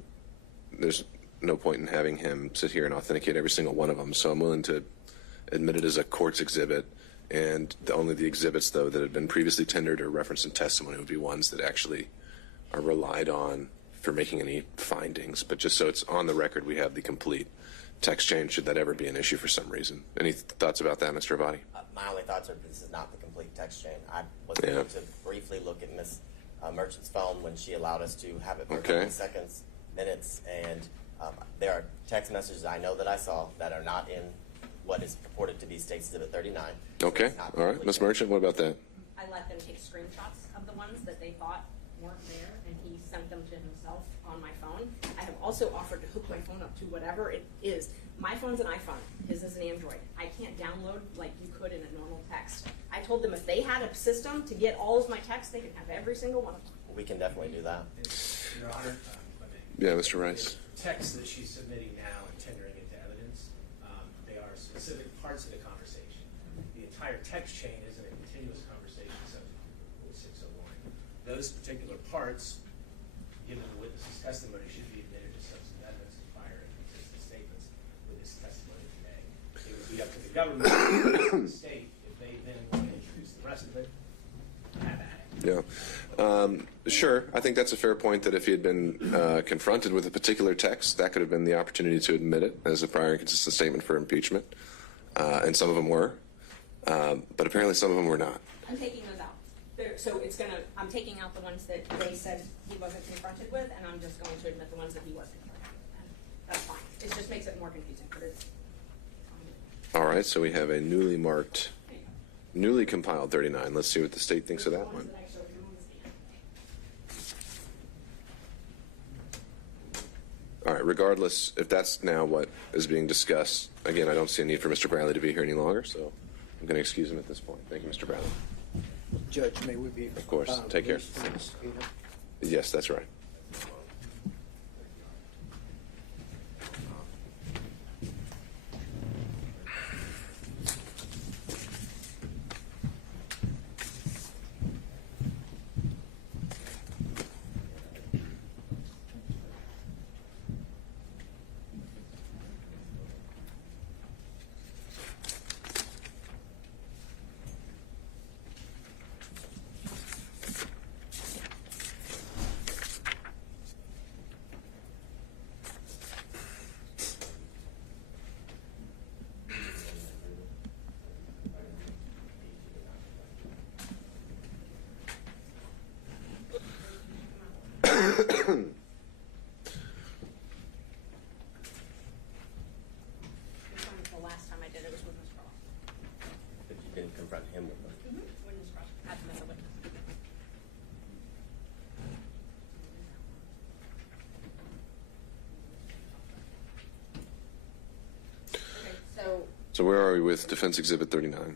there's no point in having him sit here and authenticate every single one of them. So I'm willing to admit it as a court's exhibit, and only the exhibits though that had been previously tendered or referenced in testimony would be ones that actually are relied on for making any findings. But just so it's on the record, we have the complete text chain, should that ever be an issue for some reason. Any thoughts about that, Mr. Abadi? My only thoughts are this is not the complete text chain. I was able to briefly look at Ms. Merchant's phone when she allowed us to have it for 30 seconds, minutes, and there are text messages I know that I saw that are not in what is purported to be State Exhibit 39. Okay, all right. Ms. Merchant, what about that? I let them take screenshots of the ones that they thought weren't there, and he sent them to himself on my phone. I have also offered to hook my phone up to whatever it is. My phone's an iPhone. His is an Android. I can't download like you could in a normal text. I told them if they had a system to get all of my texts, they could have every single one of them. We can definitely do that. Your Honor, Yeah, Mr. Rice. text that she's submitting now and tendering into evidence, they are specific parts of the conversation. The entire entire text chain isn't a continuous conversation subject to 601. Those particular parts, given the witness's testimony, should be admitted as substantive evidence of prior and consistent statements with this testimony today. It would be up to the government and the state if they then want to introduce the rest of it. Have at it. Yeah. Sure. I think that's a fair point that if he had been confronted with a particular text, that could have been the opportunity to admit it as a prior and consistent statement for impeachment. And some of them were. But apparently some of them were not. I'm taking those out. So I'm taking out the ones that they said he wasn't confronted with, and I'm just going to admit the ones that he was confronted with. And that's fine. It just makes it more confusing, but it's All right. So we have a newly marked, newly compiled 39. Let's see what the state thinks of that one. All right, regardless, if that's now what is being discussed, again, I don't see a need for Mr. Bradley to be here any longer, so I'm going to excuse him at this point. Thank you, Mr. Bradley. Judge, may we be? Of course. Take care. Yes, that's right. the last time I did it was with Ms. Cross. But you didn't confront him with them. With Ms. Cross. I had to mess it with. Okay, So where are we with Defense Exhibit 39? it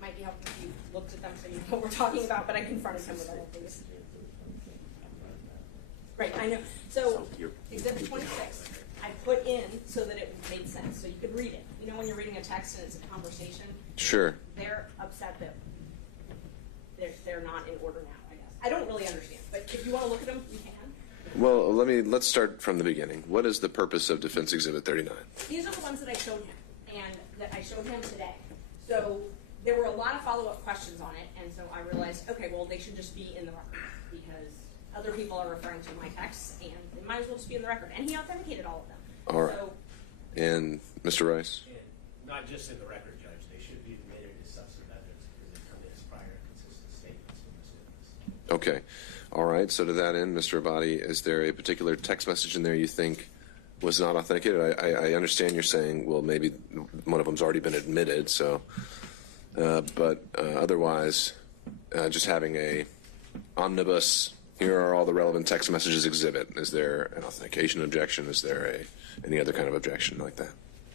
might be helpful if you looked at them so you know what we're talking about, but I confronted him with all of these. Right, I know. So, Exhibit 26, I put in so that it made sense, so you could read it. You know when you're reading a text and it's a conversation? Sure. They're upset that they're not in order now, I guess. I don't really understand, but if you want to look at them, you can. Well, let's start from the beginning. What is the purpose of Defense Exhibit 39? These are the ones that I showed him, and that I showed him today. So there were a lot of follow-up questions on it, and so I realized, okay, well, they should just be in the record, because other people are referring to my texts, and they might as well just be in the record. And he authenticated all of them. All right. So, And Mr. Rice? And not just in the record, Judge, they should be admitted as substantive evidence because they come in as prior and consistent statements from this witness. Okay. All right. So to that end, Mr. Abadi, is there a particular text message in there you think was not authenticated? I understand you're saying, well, maybe one of them's already been admitted. So, but otherwise, just having a omnibus. Here are all the relevant text messages exhibit. Is there an authentication objection? Is there any other kind of objection like that?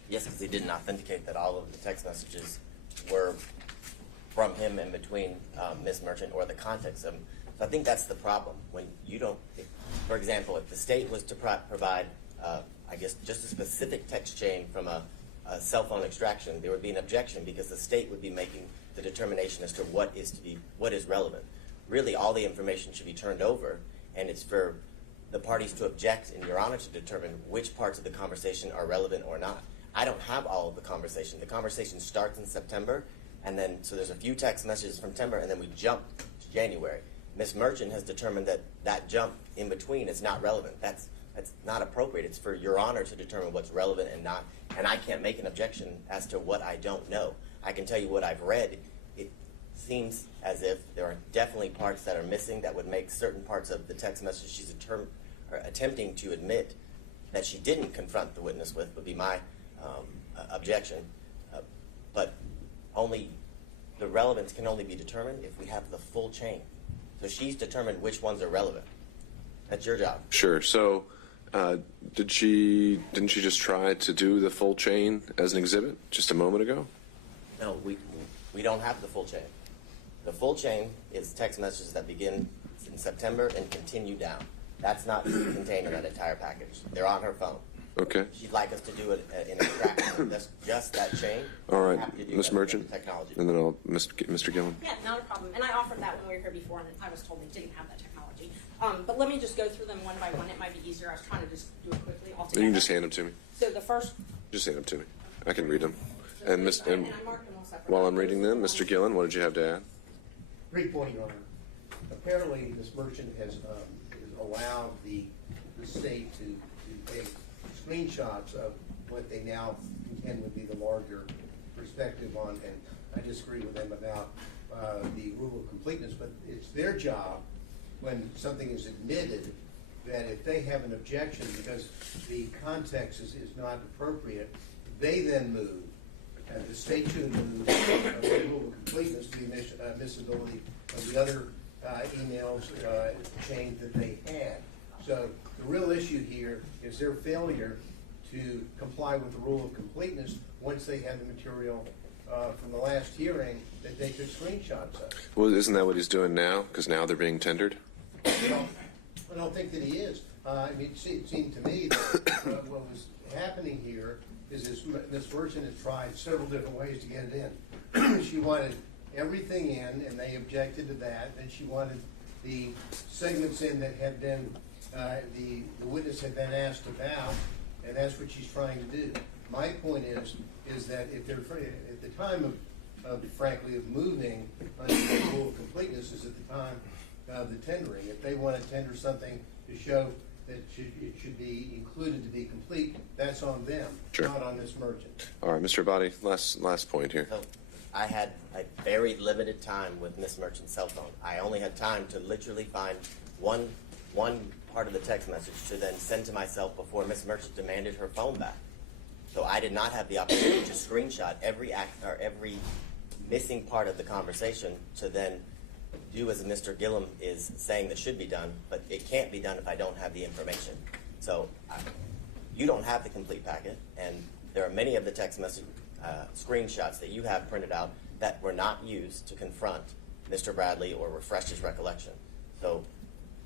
Yes, because he didn't authenticate that all of the text messages were from him and between Ms. Merchant or the context of them. So I think that's the problem. When you don't, for example, if the state was to provide, I guess, just a specific text chain from a cell phone extraction, there would be an objection because the state would be making the determination as to what is relevant. Really, all the information should be turned over, and it's for the parties to object in Your Honor to determine which parts of the conversation are relevant or not. I don't have all of the conversation. The conversation starts in September, and then, so there's a few text messages from September, and then we jump to January. Ms. Merchant has determined that jump in between is not relevant. That's not appropriate. It's for Your Honor to determine what's relevant and not, and I can't make an objection as to what I don't know. I can tell you what I've read. It seems as if there are definitely parts that are missing that would make certain parts of the text message she's attempting to admit that she didn't confront the witness with would be my objection. But only the relevance can only be determined if we have the full chain. So she's determined which ones are relevant. That's your job. Sure. So didn't she just try to do the full chain as an exhibit just a moment ago? No, we don't have the full chain. The full chain is text messages that begin in September and continue down. That's not contained in that entire package. They're on her phone. Okay. If she'd like us to do it in extraction, that's just that chain. All we're right, happy to do Ms. that with Merchant, the technology. and then I'll Mr. Gillen. Yeah, not a problem. And I offered that when we were here before, and I was told they didn't have that technology. But let me just go through them one by one. It might be easier. I was trying to just do it quickly all You together. can just hand them to me. So the first. Just hand them to me. I can read them. And And I marked them all separately. while I'm reading them, Mr. Gillen, what did you have to add? Brief point, Your Honor. Apparently, Ms. Merchant has allowed the state to take screenshots of what they now contend would be the larger perspective on, and I disagree with them about the rule of completeness, but it's their job when something is admitted that if they have an objection because the context is not appropriate, they then move. The state should move the rule of completeness to the admissibility of the other emails chain that they had. So the real issue here is their failure to comply with the rule of completeness once they had the material from the last hearing that they took screenshots of. Well, isn't that what he's doing now? Because now they're being tendered? Well, I don't think that he is. I mean, it seemed to me that what was happening here is this Merchant has tried several different ways to get it in. She wanted everything in, and they objected to that. Then she wanted the segments in that had been, the witness had been asked about, and that's what she's trying to do. My point is that if they're at the time of frankly of moving under the rule of completeness is at the time of the tendering. If they want to tender something to show that it should be included to be complete, that's on them, Sure. not on Ms. Merchant. All right, Mr. Abadi, last point here. So I had a very limited time with Miss Merchant's cell phone. I only had time to literally find one part of the text message to then send to myself before Miss Merchant demanded her phone back. So I did not have the opportunity to screenshot every missing part of the conversation to then do as Mr. Gillum is saying that should be done, but it can't be done if I don't have the information. So you don't have the complete packet, and there are many of the text message screenshots that you have printed out that were not used to confront Mr. Bradley or refresh his recollection. So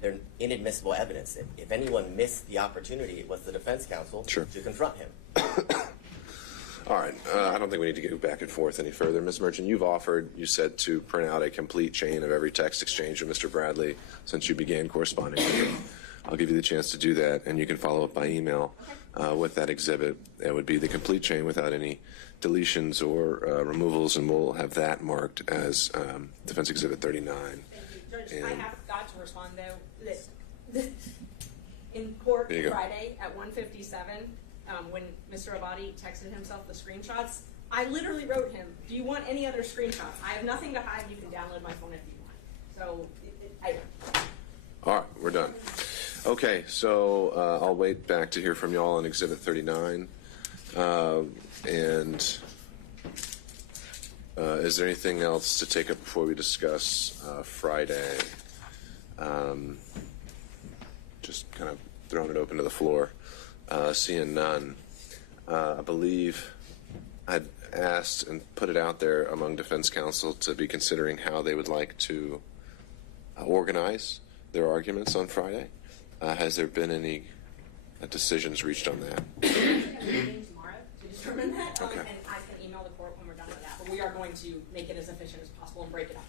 they're inadmissible evidence. If anyone missed the opportunity, it was the defense counsel Sure. to confront him. All right, I don't think we need to go back and forth any further. Ms. Merchant, you've offered, you said, to print out a complete chain of every text exchange with Mr. Bradley since you began corresponding with him. I'll give you the chance to do that, and you can follow up by email with that exhibit. It would be the complete chain without any deletions or removals, and we'll have that marked as Defense Exhibit 39. Thank you. Judge, I have got to respond, though, that in court There you go. Friday at 1:57, when Mr. Abadi texted himself the screenshots, I literally wrote him, do you want any other screenshots? I have nothing to hide. You can download my phone if you want. So, All right, we're done. Okay, so I'll wait back to hear from y'all on Exhibit 39. And is there anything else to take up before we discuss Friday? Just kind of throwing it open to the floor. Seeing none. I believe I'd asked and put it out there among defense counsel to be considering how they would like to organize their arguments on Friday. Has there been any decisions reached on that? we have a meeting tomorrow to determine that, Okay. and I can email the court when we're done with that. But we are going to make it as efficient as possible and break it up.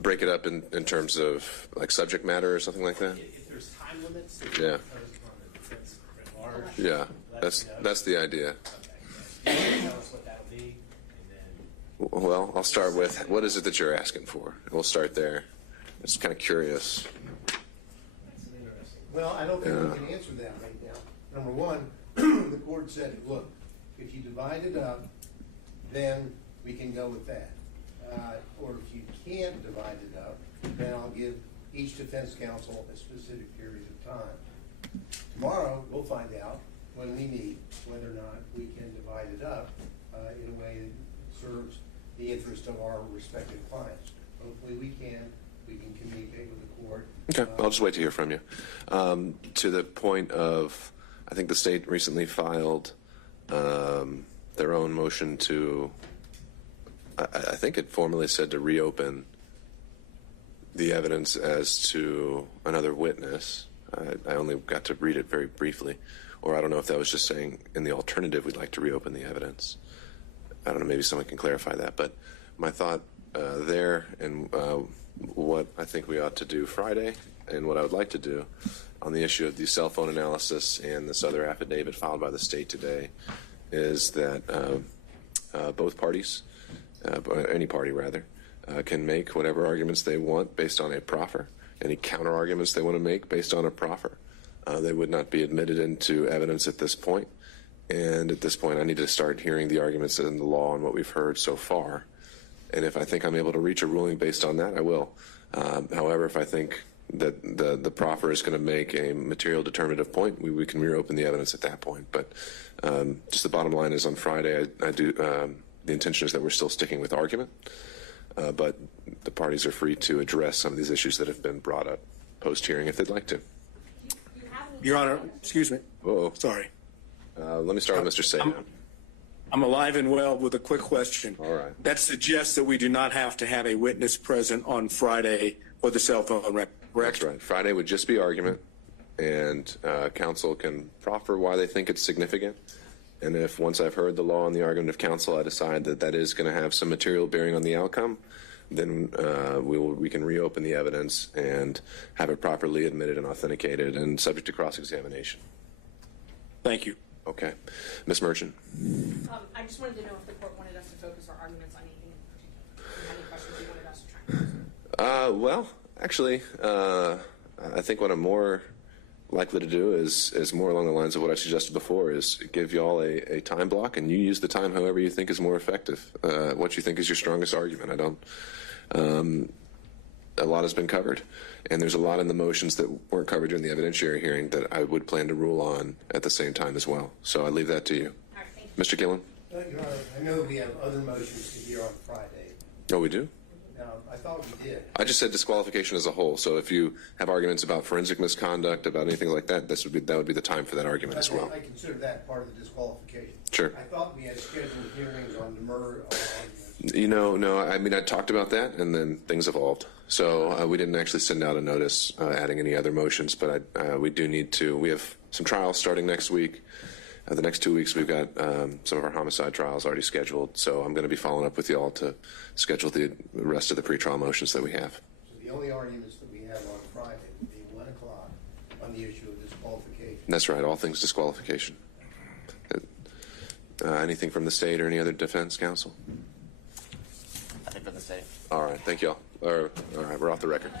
Break it up in terms of like subject matter or something like that? If there's time limits, Yeah. on the defense at large. Yeah, that's the idea. Okay. Tell us what that'll be, and then. Well, I'll start with, what is it that you're asking for? We'll start there. It's kind of curious. That's interesting. Well, I don't think we can answer that right now. Number one, the court said, look, if you divide it up, then we can go with that. Or if you can't divide it up, then I'll give each defense counsel a specific period of time. Tomorrow, we'll find out when we meet whether or not we can divide it up in a way that serves the interest of our respective clients. Hopefully we can communicate with the court. Okay, I'll just wait to hear from you. To the point of, I think the state recently filed their own motion to, I think it formally said to reopen the evidence as to another witness. I only got to read it very briefly. or I don't know if that was just saying in the alternative we'd like to reopen the evidence. I don't know, maybe someone can clarify that. But my thought there and what I think we ought to do Friday and what I would like to do on the issue of the cell phone analysis and this other affidavit filed by the state today is that both parties, any party rather, can make whatever arguments they want based on a proffer, any counter arguments they want to make based on a proffer. They would not be admitted into evidence at this point. And at this point, I need to start hearing the arguments in the law and what we've heard so far. And if I think I'm able to reach a ruling based on that, I will. However, if I think that the proffer is going to make a material determinative point, we can reopen the evidence at that point. But just the bottom line is on Friday, I do. The intention is that we're still sticking with argument, but the parties are free to address some of these issues that have been brought up post-hearing if they'd like to. Your Honor, excuse me. Whoa. Sorry. Let me start with Mr. Saban. I'm alive and well with a quick question. All right. That suggests that we do not have to have a witness present on Friday for the cell phone record, correct? That's right. Friday would just be argument, and counsel can proffer why they think it's significant. And if once I've heard the law and the argument of counsel, I decide that that is going to have some material bearing on the outcome, then we can reopen the evidence and have it properly admitted and authenticated and subject to cross-examination. Thank you. Okay. Ms. Merchant. I just wanted to know if the court wanted us to focus our arguments on anything in particular. Any questions you wanted us to try and answer? Well, actually, I think what I'm more likely to do is more along the lines of what I suggested before, is give you all a time block, and you use the time however you think is more effective, what you think is your strongest argument. I don't. A lot has been covered, and there's a lot in the motions that weren't covered during the evidentiary hearing that I would plan to rule on at the same time as well. So I leave that to you. All right, thank you. Mr. Gillen? Your Honor, I know we have other motions to hear on Friday. Oh, we do? Now, I thought we did. I just said disqualification as a whole. So if you have arguments about forensic misconduct, about anything like that, that would be the time for that argument as well. I consider that part of the disqualification. Sure. I thought we had scheduled hearings on the murder arguments. You know, no, I mean, I talked about that, and then things evolved. So we didn't actually send out a notice adding any other motions, but we do need to. We have some trials starting next week. The next 2 weeks, we've got some of our homicide trials already scheduled. So I'm going to be following up with you all to schedule the rest of the pretrial motions that we have. So the only arguments that we have on Friday would be 1 o'clock on the issue of disqualification. That's right, all things disqualification. Anything from the state or any other defense counsel? I think for the state. All right, thank you all. All right, we're off the record.